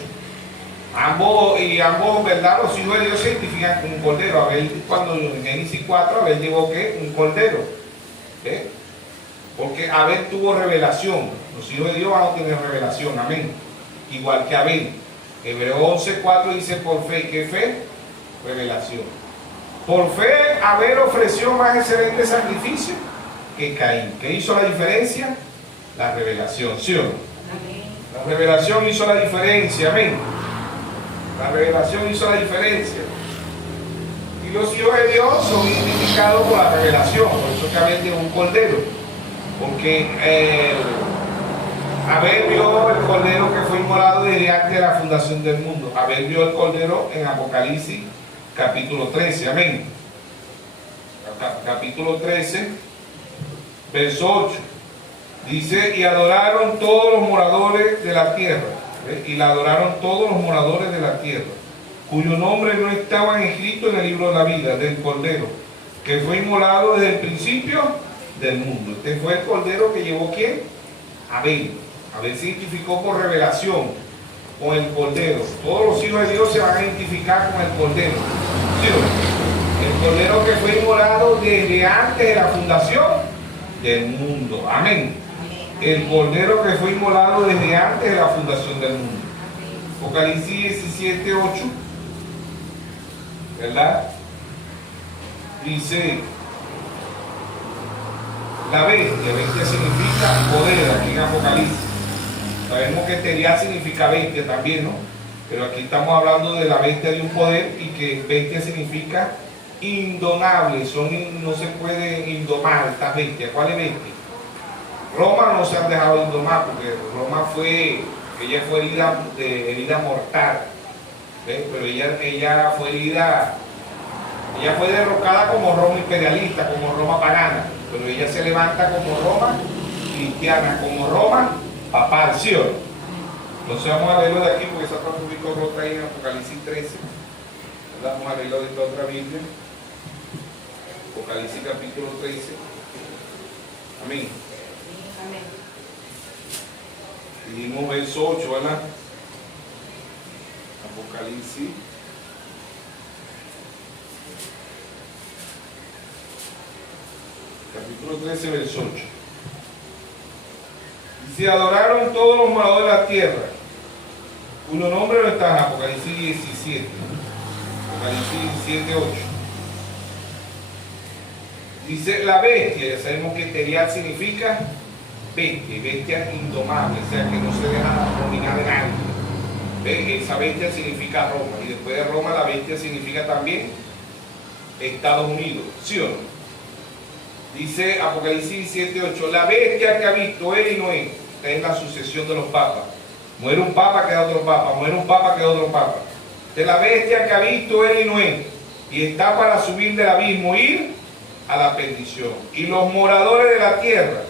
Ambos, ¿verdad?, los hijos de Dios se identifican con un cordero. Abel, cuando en Génesis 4, Abel llevó, ¿qué? Un cordero. ¿Eh? Porque Abel tuvo revelación. Los hijos de Dios van a tener revelación. Amén. Igual que Abel. Hebreos 11:4 dice, por fe. ¿Qué fe? Revelación. Por fe, Abel ofreció más excelente sacrificio que Caín. ¿Qué hizo la diferencia? La revelación, ¿sí o no? La revelación hizo la diferencia, amén. La revelación hizo la diferencia. Y los hijos de Dios son identificados por la revelación. Por eso que Abel tiene un cordero. Porque Abel vio el cordero que fue inmolado desde antes de la fundación del mundo. Abel vio el cordero en Apocalipsis capítulo 13, amén. Capítulo 13, verso 8. Dice, y adoraron todos los moradores de la tierra. Y la adoraron todos los moradores de la tierra, cuyo nombre no estaban escritos en el libro de la vida del Cordero, que fue inmolado desde el principio del mundo. Este fue el Cordero que llevó, ¿quién? Abel. Abel se identificó por revelación con el Cordero. Todos los hijos de Dios se van a identificar con el Cordero. ¿Sí? El Cordero que fue inmolado desde antes de la fundación del mundo. Amén. El Cordero que fue inmolado desde antes de la fundación del mundo. Apocalipsis 17:8, ¿verdad? Dice, la bestia significa poder aquí en Apocalipsis. Sabemos que Teria significa bestia también, ¿no? Pero aquí estamos hablando de la bestia de un poder, y que bestia significa indomable. No se puede indomar estas bestias. ¿Cuál es bestia? Roma no se han dejado indomar, porque Roma ella fue herida mortal. ¿Ves? Pero ella fue herida, ella fue derrocada como Roma imperialista, como Roma pagana, pero ella se levanta como Roma cristiana, como Roma papal, ¿sí o no? Entonces vamos a leerlo de aquí, porque está un poquito rota ahí en Apocalipsis 13. Vamos a leerlo de esta otra Biblia. Apocalipsis capítulo 13. Amén. Y dimos verso 8, ¿verdad? Apocalipsis. Capítulo 13, verso 8. Se adoraron todos los moradores de la tierra, cuyo nombre no está en Apocalipsis 17. Apocalipsis 17, 8. Dice la bestia, ya sabemos que Terial significa bestia, bestia indomable, o sea que no se deja dominar en algo. Esa bestia significa Roma, y después de Roma la bestia significa también Estados Unidos, ¿sí o no? Dice Apocalipsis 17:8, la bestia que ha visto él y Noé, esta es la sucesión de los papas. Muere un papa, queda otro papa, muere un papa, queda otro papa. De la bestia que ha visto él y Noé, y está para subir del abismo, ir a la perdición. Y los moradores de la tierra,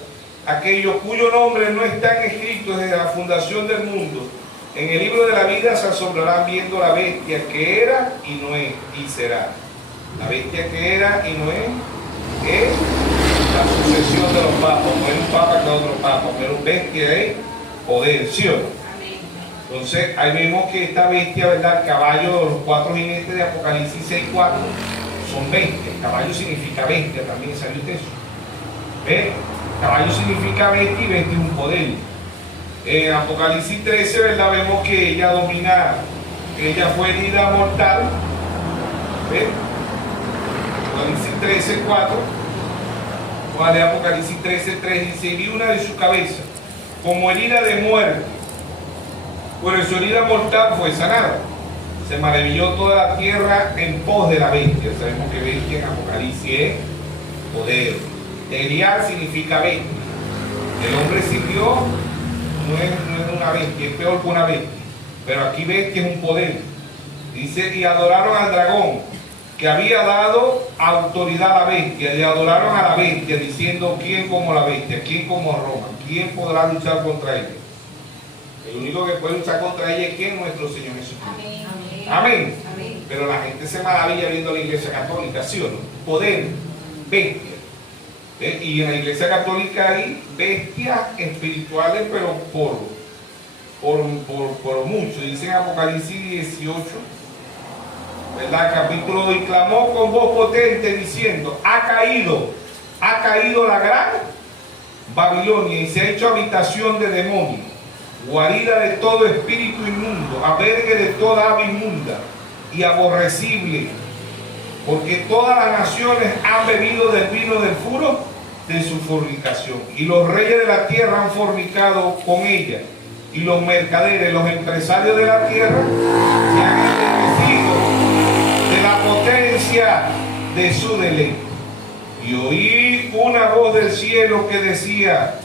aquellos cuyos nombres no están escritos desde la fundación del mundo, en el libro de la vida, se asombrarán viendo la bestia que era y no es y será. La bestia que era y no es la sucesión de los papas. No es un papa que otro papa, pero bestia de poder, ¿sí o no? Entonces, ahí vemos que esta bestia, ¿verdad? El caballo, los cuatro jinetes de Apocalipsis 6:4 son bestias. Caballo significa bestia también, ¿sabe usted eso? ¿Ve? Caballo significa bestia, y bestia es un poder. En Apocalipsis 13, ¿verdad? Vemos que ella domina, ella fue herida mortal. ¿Ve? Apocalipsis 13:4. Vale, Apocalipsis 13:3 dice, y vi una de su cabeza como herida de muerte, pero su herida mortal fue sanada. Se maravilló toda la tierra en pos de la bestia. Sabemos que bestia en Apocalipsis es poder. Terial significa bestia. El hombre sirvió, no es una bestia, es peor que una bestia. Pero aquí bestia es un poder. Dice, y adoraron al dragón, que había dado autoridad a la bestia, y adoraron a la bestia, diciendo, ¿quién como la bestia? ¿Quién como Roma? ¿Quién podrá luchar contra ella? El único que puede luchar contra ella es ¿quién? Nuestro Señor Jesucristo. Amén. Amén. Amén. Pero la gente se maravilla viendo la iglesia católica, ¿sí o no? Poder, bestia. Y en la iglesia católica hay bestias espirituales, pero por mucho. Dice en Apocalipsis 18, ¿verdad? Capítulo 2, y clamó con voz potente diciendo: ha caído la gran Babilonia y se ha hecho habitación de demonios, guarida de todo espíritu inmundo, albergue de toda ave inmunda y aborrecible, porque todas las naciones han bebido del vino del furor de su fornicación, y los reyes de la tierra han fornicado con ella, y los mercaderes, los empresarios de la tierra se han enriquecido de la potencia de su deleite. Y oí una voz del cielo que decía: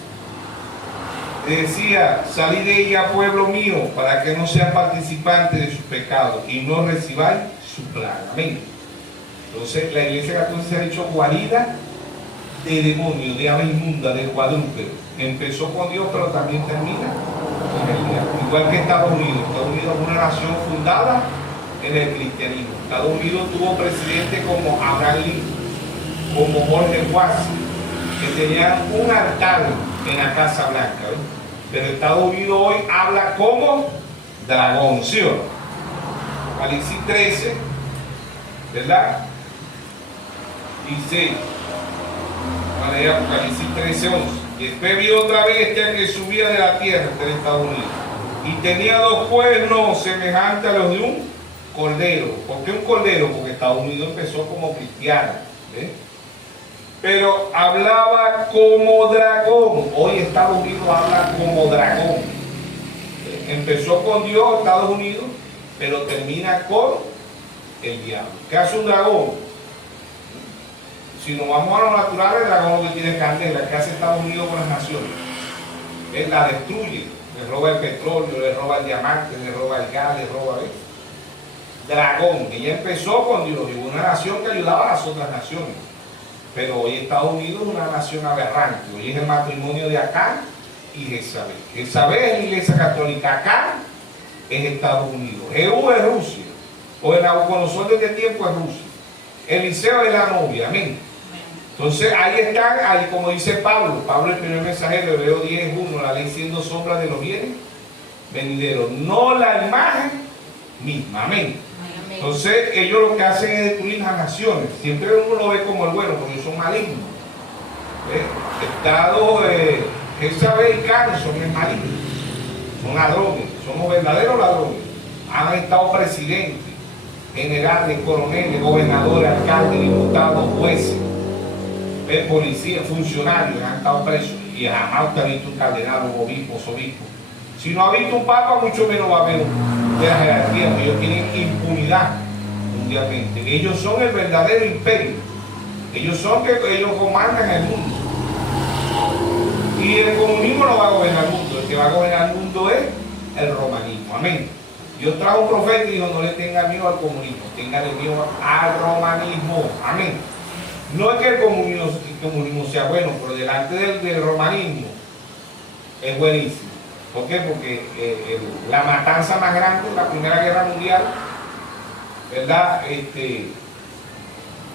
salid de ella, pueblo mío, para que no sean participantes de sus pecados y no recibáis su plaga. Amén. Entonces la iglesia católica se ha hecho guarida de demonios, de ave inmunda, de cuadrúpedo. Empezó con Dios, pero también termina con el diablo. Igual que Estados Unidos. Estados Unidos es una nación fundada en el cristianismo. Estados Unidos tuvo presidentes como Abraham Lincoln, como Jorge Washington, que tenían un altar en la Casa Blanca, ¿ves? Pero Estados Unidos hoy habla como dragón, ¿sí o no? Apocalipsis 13, ¿verdad? Dice, Apocalipsis 13, 11. Y después vi otra bestia que subía de la tierra, de Estados Unidos, y tenía dos cuernos semejantes a los de un cordero. ¿Por qué un cordero? Porque Estados Unidos empezó como cristiano, ¿ves? Pero hablaba como dragón. Hoy Estados Unidos habla como dragón. Empezó con Dios Estados Unidos, pero termina con el diablo. ¿Qué hace un dragón? Si nos vamos a lo natural, el dragón lo que tiene es candela. ¿Qué hace Estados Unidos con las naciones? Él la destruye, le roba el petróleo, le roba el diamante, le roba el gas, le roba el dragón. Ella empezó con Dios y una nación que ayudaba a las otras naciones. Pero hoy Estados Unidos es una nación aberrante. Hoy es el matrimonio de Acán y Jezabel. Jezabel es la iglesia católica, Acán es Estados Unidos. Jehú es Rusia. O el Nabucodonosor de este tiempo es Rusia. Eliseo es la novia, amén. Entonces ahí están, ahí como dice Pablo, el primer mensajero, Hebreo 10:1, la ley siendo sombra de los bienes venideros, no la imagen misma, amén. Entonces ellos lo que hacen es destruir las naciones. Siempre uno lo ve como el bueno, porque ellos son malignos. Estado Jezabel y Can son malignos, son ladrones, son los verdaderos ladrones. Han estado presidentes, generales, coroneles, gobernadores, alcaldes, diputados, jueces, policías, funcionarios, han estado presos. Y jamás usted ha visto un cardenal, un obispo, Si no ha visto un papa, mucho menos va a haber de la jerarquía. Ellos tienen impunidad mundialmente. Ellos son el verdadero imperio. Ellos comandan el mundo. Y el comunismo no va a gobernar el mundo. El que va a gobernar el mundo es el romanismo. Amén. Dios trajo un profeta y dijo: no le tenga miedo al comunismo, tenga miedo al romanismo. Amén. No es que el comunismo sea bueno, pero delante del romanismo es buenísimo. ¿Por qué? Porque la matanza más grande, la Primera Guerra Mundial, ¿verdad?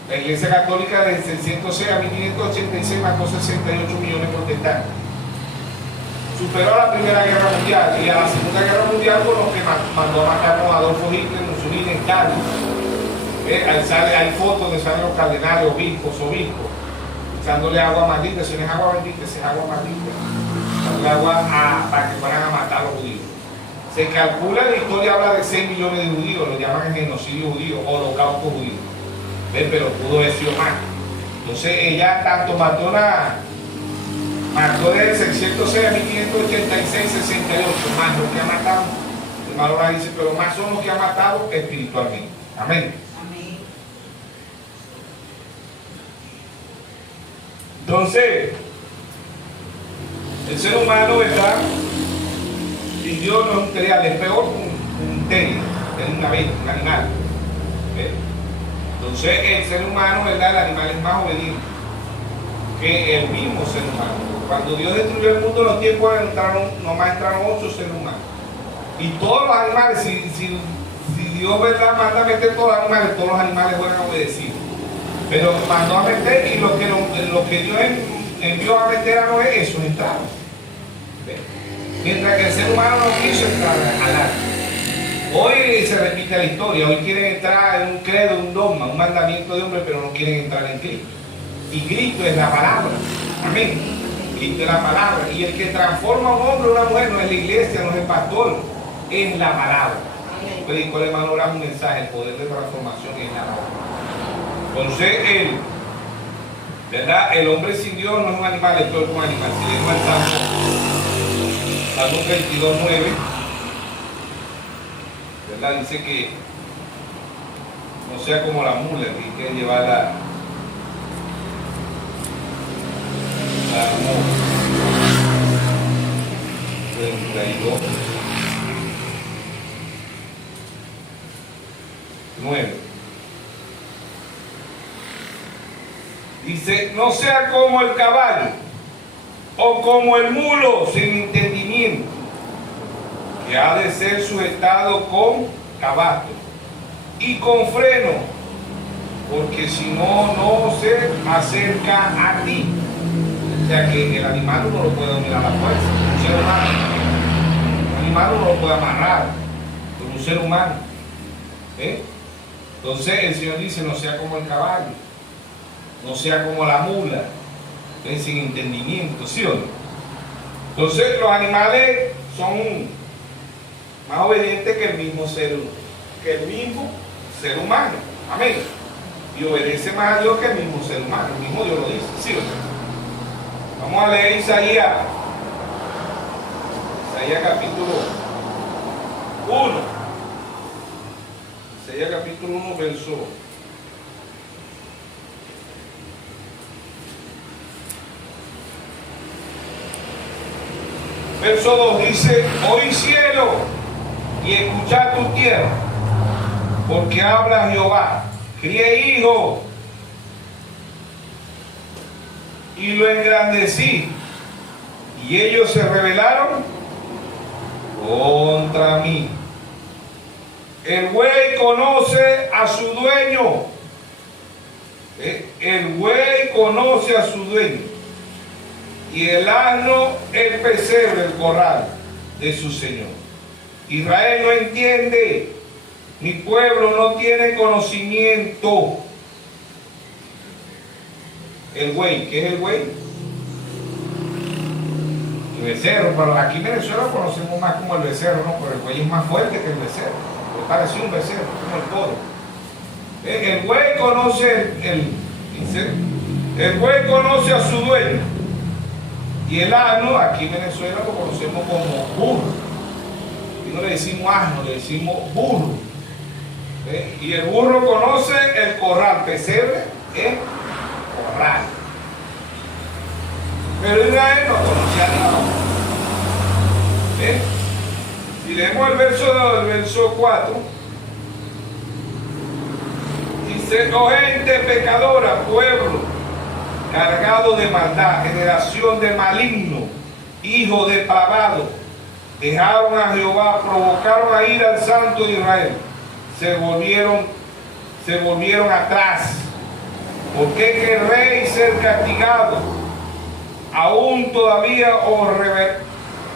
La Iglesia Católica de 606 a 1586 mató 68 millones de protestantes. Superó a la Primera Guerra Mundial y a la Segunda Guerra Mundial con los que mandó a matar a Adolfo Hitler, Mussolini, Stalin. Hay fotos donde salen los cardenales, obispos, echándole agua maldita. Si no es agua bendita, es agua maldita. Echándole agua para que fueran a matar a los judíos. Se calcula, la historia habla de 6 millones de judíos, lo llaman genocidio judío, holocausto judío. Pero pudo haber sido más. Entonces ella tanto mató de 606 a 1586, 68, más lo que ha matado. El hermano ahora dice, pero más son los que ha matado espiritualmente. Amén. Amén. Entonces, el ser humano, ¿verdad? Sin Dios no es un cereal, es peor que un tenis, es una bestia, un animal. Entonces, el ser humano, ¿verdad? El animal es más obediente que el mismo ser humano. Cuando Dios destruyó el mundo, en los tiempos nomás entraron 8 seres humanos. Y todos los animales, si Dios, ¿verdad?, manda a meter todos los animales van a obedecer. Pero mandó a meter, y lo que Dios envió a meter a Noé, esos entraron. ¿Ve? Mientras que el ser humano no quiso entrar al arca. Hoy se repite la historia, hoy quieren entrar en un credo, un dogma, un mandamiento de hombre, pero no quieren entrar en Cristo. Y Cristo es la palabra. Amén. Cristo es la palabra. Y el que transforma a un hombre o una mujer no es la iglesia, no es el pastor, es la palabra. Predicó el hermano Abraham un mensaje, el poder de transformación es la palabra. Entonces, ¿verdad? El hombre sin Dios no es un animal, es peor que un animal. Si leemos el Salmo 22:9, ¿verdad? Dice que no sea como la mula que quiere llevar la mula. 32:9. Dice, no sea como el caballo o como el mulo sin entendimiento, que ha de ser sujetado con caballo y con freno, porque si no, no se acerca a ti. O sea que el animal uno lo puede dominar a la fuerza, un ser humano. Un animal uno lo puede amarrar, pero un ser humano. Entonces el Señor dice, no sea como el caballo, no sea como la mula, sin entendimiento, ¿sí o no? Entonces los animales son más obedientes que el mismo ser humano, amén, y obedece más a Dios que el mismo ser humano, el mismo Dios lo dice, ¿sí o no? Vamos a leer Isaías capítulo 1, Isaías capítulo 1, verso 2 dice, oí cielo y escuchad tu tierra, porque habla Jehová, crié hijo y lo engrandecí, y ellos se rebelaron contra mí. El buey conoce a su dueño. El buey conoce a su dueño. Y el asno el pesebre, el corral de su Señor. Israel no entiende. Mi pueblo no tiene conocimiento. El buey, ¿qué es el buey? El becerro, pero aquí en Venezuela lo conocemos más como el becerro, ¿no? Pero el buey es más fuerte que el becerro. Parece un becerro, como el toro. El buey conoce el buey conoce a su dueño. Y el asno, aquí en Venezuela lo conocemos como burro. Y no le decimos asno, le decimos burro. Y el burro conoce el corral, pesebre es corral. Pero Israel no conocía nada. Si leemos el verso 4, dice, oh gente pecadora, pueblo cargado de maldad, generación de maligno, hijo depravado, dejaron a Jehová, provocaron a ir al Santo de Israel, se volvieron atrás. ¿Por qué querréis ser castigados? Aún todavía os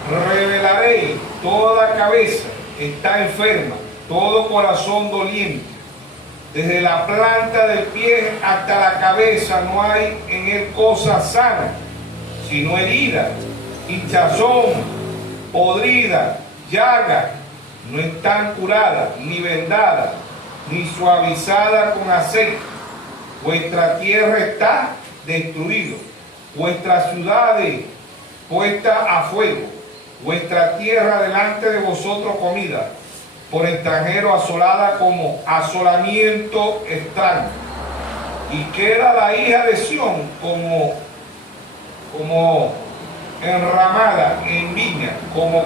revelaréis. Toda cabeza está enferma, todo corazón doliente. Desde la planta del pie hasta la cabeza no hay en él cosa sana, sino herida, hinchazón, podrida, llaga. No están curadas, ni vendadas, ni suavizadas con aceite. Vuestra tierra está destruida, vuestras ciudades puestas a fuego, vuestra tierra delante de vosotros comida, por extranjero asolada como asolamiento extraño. Y queda la hija de Sión como enramada en viña, como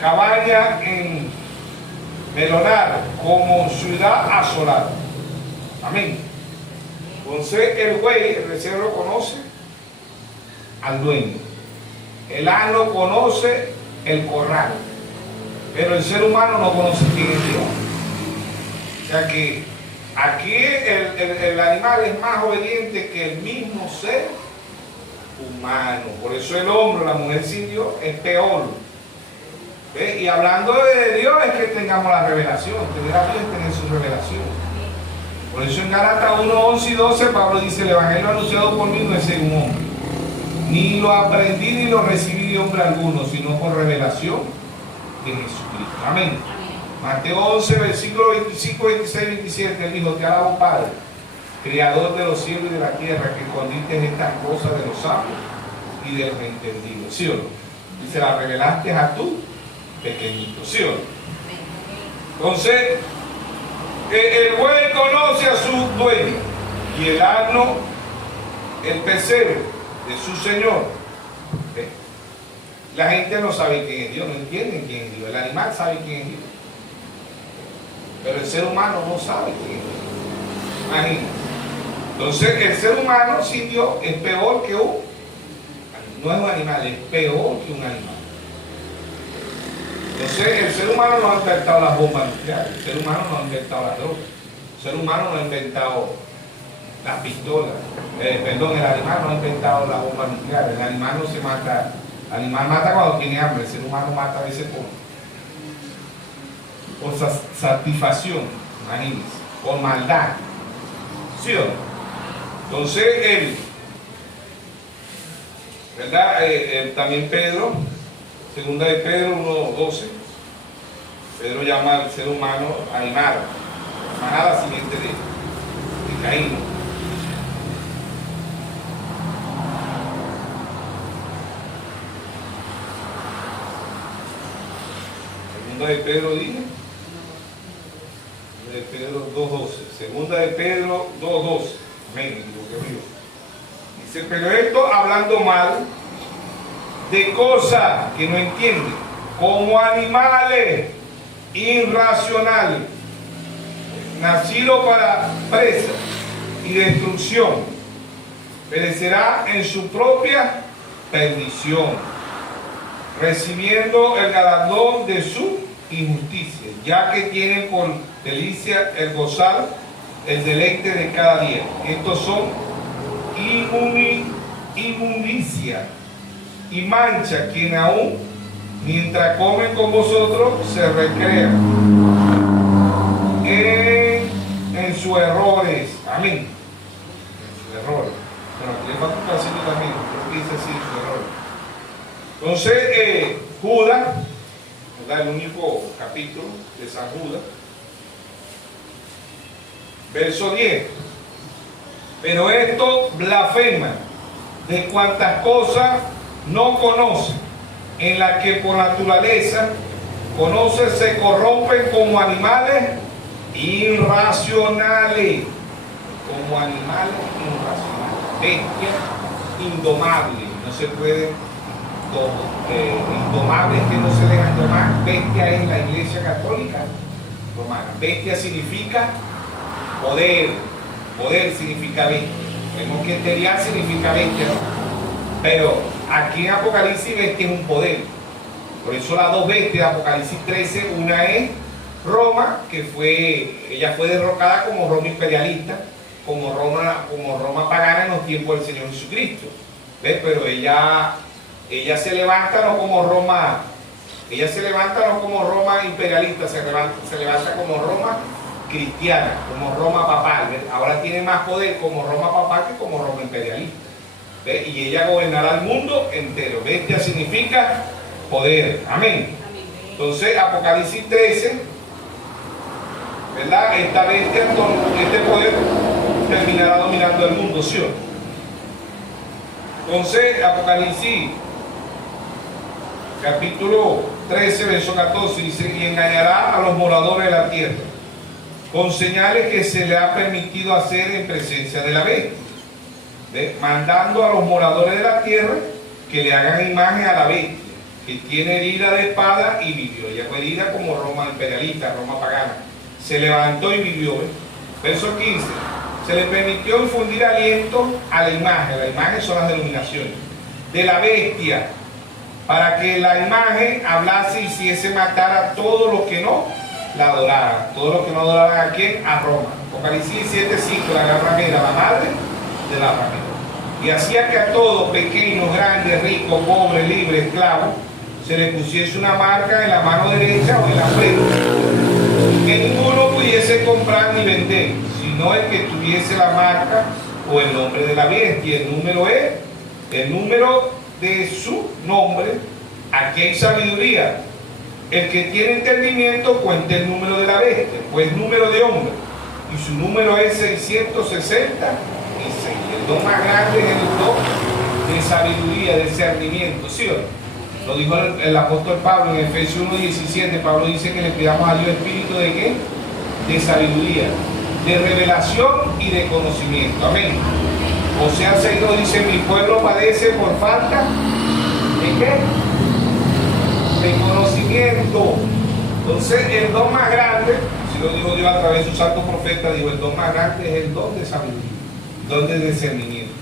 cabaña en melonar, como ciudad asolada. Amén. Entonces el buey, el becerro, conoce al dueño. El asno conoce el corral. Pero el ser humano no conoce quién es Dios. O sea que aquí el animal es más obediente que el mismo ser humano. Por eso el hombre, la mujer sin Dios, es peor. ¿Ve? Y hablando de Dios es que tengamos la revelación. Tener a Dios es tener su revelación. Por eso en Gálatas 1, 11 y 12 Pablo dice: el evangelio anunciado por mí no es según hombre, ni lo aprendí ni lo recibí de hombre alguno, sino por revelación de Jesucristo. Amén. Mateo 11, versículo 25, 26, 27, él dijo: te alabo, Padre, creador de los cielos y de la tierra, que escondiste estas cosas de los sabios y de los entendidos. ¿Sí o no? Y se las revelaste a tú, pequeñito. ¿Sí o no? Entonces, el buey conoce a su dueño y el asno el pesebre de su señor. La gente no sabe quién es Dios, no entiende quién es Dios. El animal sabe quién es Dios, pero el ser humano no sabe quién es Dios. Imagínate. Entonces el ser humano sin Dios es peor que no es un animal, es peor que un animal. Entonces el ser humano no ha inventado las bombas nucleares, el ser humano no ha inventado las drogas, el ser humano no ha inventado las pistolas, el animal no ha inventado las bombas nucleares. El animal no se mata, el animal mata cuando tiene hambre, el ser humano mata a veces por satisfacción, imagínense, por maldad. ¿Sí o no? Entonces ¿verdad? También Pedro, segunda de Pedro 1:12, Pedro llama al ser humano animal, manada siguiente de Caín. Segunda de Pedro dice, de Pedro 2:12, segunda de Pedro 2:12, amén, dice: pero esto hablando mal de cosas que no entienden, como animales irracionales, nacidos para presa y destrucción, perecerá en su propia perdición, recibiendo el galardón de su injusticia, ya que tienen por delicia el gozar el deleite de cada día. Estos son inmundicia y mancha, quien aún mientras comen con vosotros se recrean en sus errores. Amén. En sus errores. Bueno, aquí le falta un pedacito también, creo que dice así, sus errores. Entonces, Judas, ¿verdad? El único capítulo de San Judas, verso 10: pero esto blasfema de cuantas cosas no conoce, en las que por naturaleza conoce, se corrompen como animales irracionales, bestias indomables, no se puede indomables que no se dejan domar. Bestia es la Iglesia Católica Romana. Bestia significa poder significa bestia. Vemos que enterial significa bestia, ¿no? Pero aquí en Apocalipsis bestia es un poder. Por eso las dos bestias de Apocalipsis 13, una es Roma, que ella fue derrocada como Roma imperialista, como Roma pagana en los tiempos del Señor Jesucristo. ¿Ves? Pero ella se levanta no como Roma, imperialista, se levanta como Roma cristiana, como Roma papal. ¿Ves? Ahora tiene más poder como Roma papal que como Roma imperialista. ¿Ves? Y ella gobernará el mundo entero. Bestia significa poder. Amén. Entonces, Apocalipsis 13, ¿verdad? Esta bestia, este poder terminará dominando el mundo, ¿sí o no? Entonces, Apocalipsis capítulo 13, verso 14, dice: y engañará a los moradores de la tierra con señales que se le ha permitido hacer en presencia de la bestia, mandando a los moradores de la tierra que le hagan imagen a la bestia, que tiene herida de espada y vivió. Ella fue herida como Roma imperialista, Roma pagana. Se levantó y vivió. Verso 15. Se le permitió infundir aliento a la imagen. La imagen son las denominaciones de la bestia, para que la imagen hablase y hiciese matar a todos los que no la adoraran. Todos los que no adoraran, ¿a quién? A Roma. Apocalipsis 17:5, la gran ramera, la madre de la ramera. Y hacía que a todos, pequeños, grandes, ricos, pobres, libres, esclavos, se le pusiese una marca en la mano derecha o en la frente, que ninguno pudiese comprar ni vender, sino el que tuviese la marca o el nombre de la bestia. El número es el número de su nombre. Aquí hay sabiduría. El que tiene entendimiento cuenta el número de la bestia, pues número de hombre, y su número es 666. El don más grande es el don de sabiduría, de discernimiento, ¿sí o no? Lo dijo el apóstol Pablo en Efesios 1:17. Pablo dice que le pidamos a Dios espíritu de ¿qué? De sabiduría, de revelación y de conocimiento. Amén. Oseas 6:2 dice: mi pueblo padece por falta de ¿qué? De conocimiento. Entonces el don más grande, si lo dijo Dios a través de su santo profeta, dijo: el don más grande es el don de sabiduría, don de discernimiento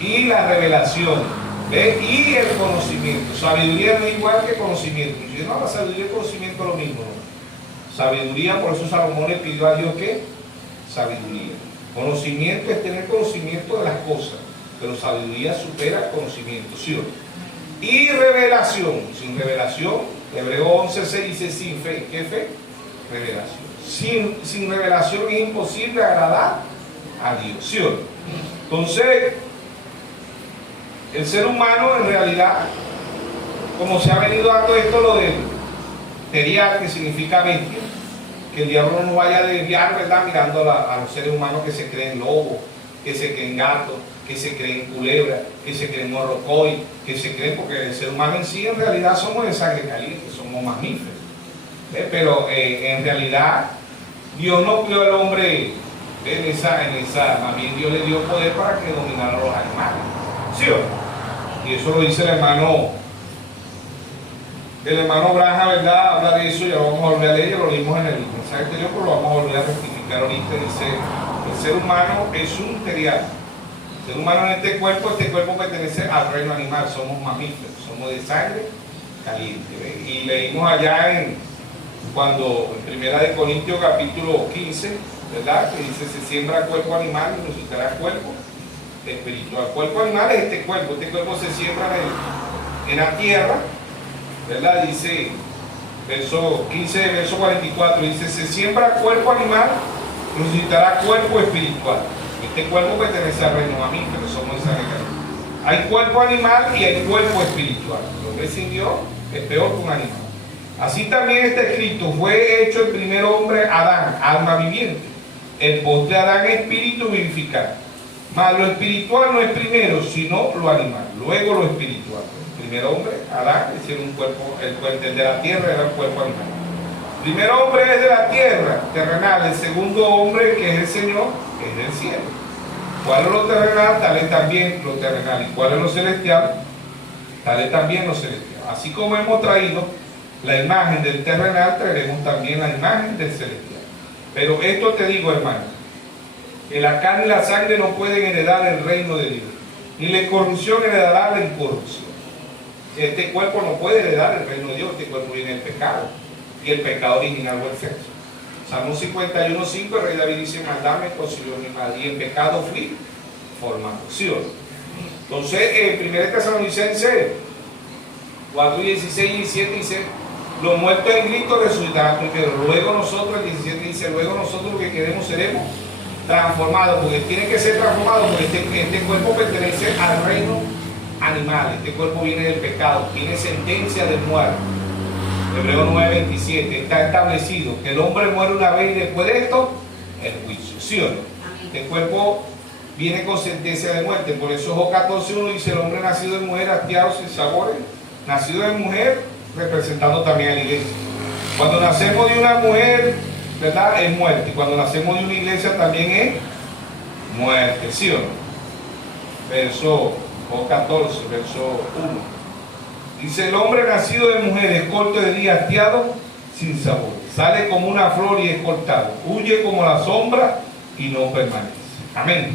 y la revelación. ¿Ve? Y el conocimiento. Sabiduría no es igual que conocimiento. Si no, la sabiduría y el conocimiento es lo mismo, ¿no? Sabiduría, por eso Salomón le pidió a Dios ¿qué? Sabiduría. Conocimiento es tener conocimiento de las cosas, pero sabiduría supera conocimiento, ¿sí o no? Y revelación. Sin revelación, Hebreo 11:6 dice: sin fe. ¿Qué fe? Revelación. Sin revelación es imposible agradar a Dios, ¿sí o no? Entonces, el ser humano en realidad, como se ha venido dando esto, lo de terial, que significa bestia, que el diablo no nos vaya a desviar, ¿verdad? Mirando a los seres humanos que se creen lobos, que se creen gatos, que se creen culebras, que se creen morrocoy, que se creen, porque el ser humano en sí, en realidad, somos de sangre caliente, somos mamíferos. Pero en realidad, Dios no creó al hombre más bien Dios le dio poder para que dominara a los animales. ¿Sí o no? Y eso lo dice el hermano Braja, ¿verdad? Habla de eso, ya lo vamos a volver a leer, ya lo leímos en el mensaje anterior, pero lo vamos a volver a rectificar ahorita. Dice: el ser humano es un terial. El ser humano en este cuerpo pertenece al reino animal, somos mamíferos, somos de sangre caliente. ¿Ve? Y leímos allá cuando en 1 Corintios capítulo 15, ¿verdad? Que dice: se siembra cuerpo animal y resucitará cuerpo espiritual. Cuerpo animal es este cuerpo se siembra en la tierra, ¿verdad? Dice, verso 15, verso 44, dice: se siembra cuerpo animal, resucitará cuerpo espiritual. Este cuerpo pertenece al reino mamífero, somos esa recarga. Hay cuerpo animal y hay cuerpo espiritual. El hombre sin Dios es peor que un animal. Así también está escrito: fue hecho el primer hombre Adán, alma viviente, el postre Adán, espíritu vivificante. Mas lo espiritual no es primero, sino lo animal, luego lo espiritual. El primer hombre, Adán, hicieron un cuerpo, el de la tierra era un cuerpo animal. El primer hombre es de la tierra, terrenal. El segundo hombre, que es el Señor, es del cielo. ¿Cuál es lo terrenal? Tal es también lo terrenal. ¿Y cuál es lo celestial? Tal es también lo celestial. Así como hemos traído la imagen del terrenal, traeremos también la imagen del celestial. Pero esto te digo, hermano, que la carne y la sangre no pueden heredar el reino de Dios, ni la incorrupción heredará la incorrupción. Este cuerpo no puede heredar el reino de Dios, este cuerpo viene del pecado, y el pecado original fue el sexo. Salmo 51:5, el rey David dice: maldad me concibió mi madre, y en pecado fui formado. ¿Sí o no? Entonces, 1 Tesalonicenses 4:16 y 17 dice: los muertos en Cristo resucitarán primero. Luego nosotros, el 17 dice: luego nosotros lo que queremos seremos transformado, porque tiene que ser transformado, porque este cuerpo pertenece al reino animal. Este cuerpo viene del pecado, tiene sentencia de muerte. Hebreo 9:27, está establecido que el hombre muere una vez y después de esto el juicio, ¿sí o no? Este cuerpo viene con sentencia de muerte. Por eso Job 14:1 dice: el hombre nacido de mujer, hastiado sin sabores, nacido de mujer, representando también a la iglesia. Cuando nacemos de una mujer, ¿verdad?, es muerte. Y cuando nacemos de una iglesia también es muerte, ¿sí o no? Verso 14, verso 1. Dice: el hombre nacido de mujer es corto de día, hastiado, sin sabor. Sale como una flor y es cortado. Huye como la sombra y no permanece. Amén.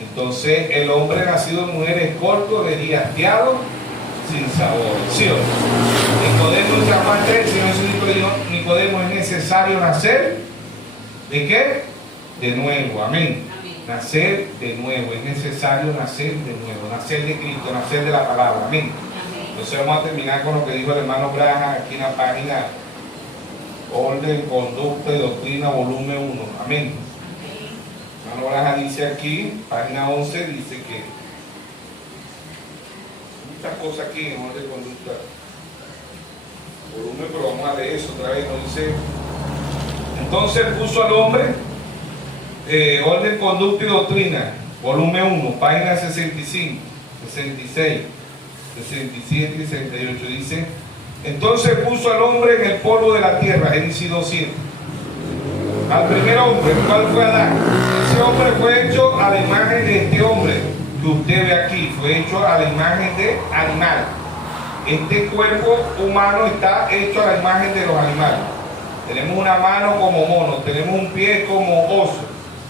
Entonces, el hombre nacido de mujer es corto de día, hastiado, sin sabor. ¿Sí o no? Nicodemo entra parte del Señor Jesucristo le dijo, Nicodemo, es necesario nacer, ¿de qué? De nuevo, amén. Nacer de nuevo, es necesario nacer de nuevo, nacer de Cristo, nacer de la palabra, amén. Entonces vamos a terminar con lo que dijo el hermano Graham aquí en la página Orden, Conducta y Doctrina, volumen 1, amén. El hermano Graham dice aquí, página 11, dice que muchas cosas aquí en Orden, Conducta, volumen, pero vamos a leer eso otra vez, nos dice, entonces puso al hombre, Orden, Conducta y Doctrina, volumen 1, página 65, 66, 67 y 68, dice, entonces puso al hombre en el polvo de la tierra, Génesis 2:7. Al primer hombre, el cual fue Adán. Ese hombre fue hecho a la imagen de este hombre que usted ve aquí, fue hecho a la imagen de animal. Este cuerpo humano está hecho a la imagen de los animales. Tenemos una mano como mono, tenemos un pie como oso.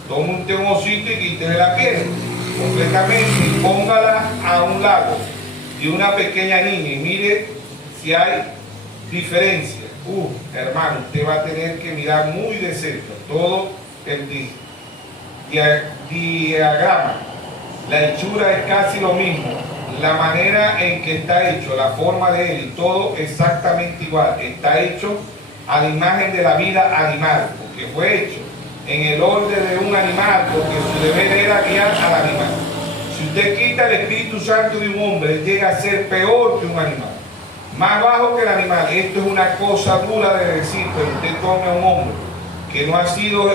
Tome usted un osito y quítele la piel completamente y póngala a un lado de una pequeña niña y mire si hay diferencia. Hermano, usted va a tener que mirar muy de cerca todo el diagrama. La hechura es casi lo mismo, la manera en que está hecho, la forma de él y todo exactamente igual. Está hecho a la imagen de la vida animal, porque fue hecho en el orden de un animal, porque su deber era guiar al animal. Si usted quita el Espíritu Santo de un hombre, llega a ser peor que un animal, más bajo que el animal. Esto es una cosa dura de decir, pero usted tome a un hombre que no ha sido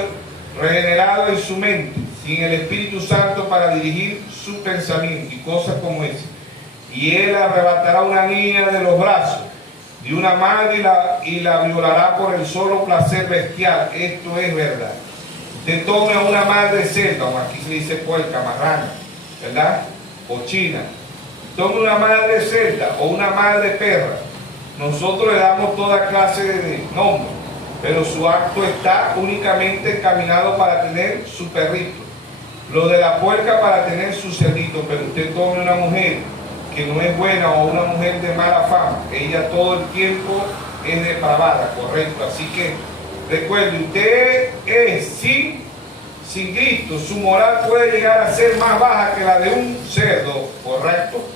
regenerado en su mente, sin el Espíritu Santo para dirigir su pensamiento y cosas como esa, y él arrebatará una niña de los brazos de una madre y la violará por el solo placer bestial. Esto es verdad. Usted tome a una madre celta, o aquí se dice puerca, marrana, ¿verdad? Cochina. Tome una madre celta o una madre perra. Nosotros le damos toda clase de nombres, pero su acto está únicamente encaminado para tener su perrito. Lo de la puerca para tener su cerdito, pero usted tome una mujer que no es buena o una mujer de mala fama. Ella todo el tiempo es depravada, correcto. Así que recuerde, usted es sin Cristo, su moral puede llegar a ser más baja que la de un cerdo, correcto.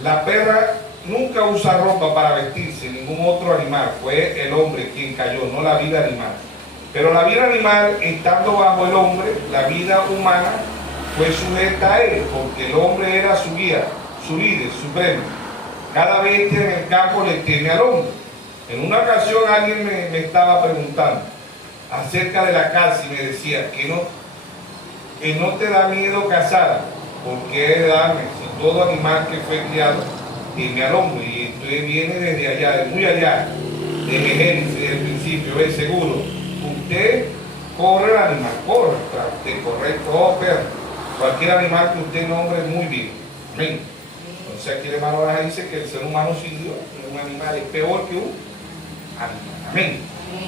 La perra nunca usa ropa para vestirse, ningún otro animal. Fue el hombre quien cayó, no la vida animal. Pero la vida animal, estando bajo el hombre, la vida humana fue sujeta a él, porque el hombre era su guía, su líder, su premio. Cada bestia en el campo le teme al hombre. En una ocasión alguien me estaba preguntando acerca de la caza y me decía que no te da miedo cazar. ¿Por qué darme? Si todo animal que fue criado teme al hombre, y esto viene desde allá, de muy allá, desde Génesis, desde el principio, es seguro. Usted corre el animal, corre, usted corre todo perro, cualquier animal que usted nombre muy bien. Amén. Entonces aquí el hermano Baraja dice que el ser humano sin Dios, un animal es peor que un animal. Amén.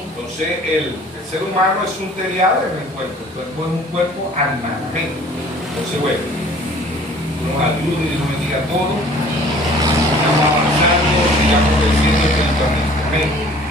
Entonces el ser humano es un teriado en el cuerpo es un cuerpo animal. Amén. Entonces bueno, nos ayude y nos bendiga a todos. Estamos avanzando, sigamos creciendo espiritualmente. Amén.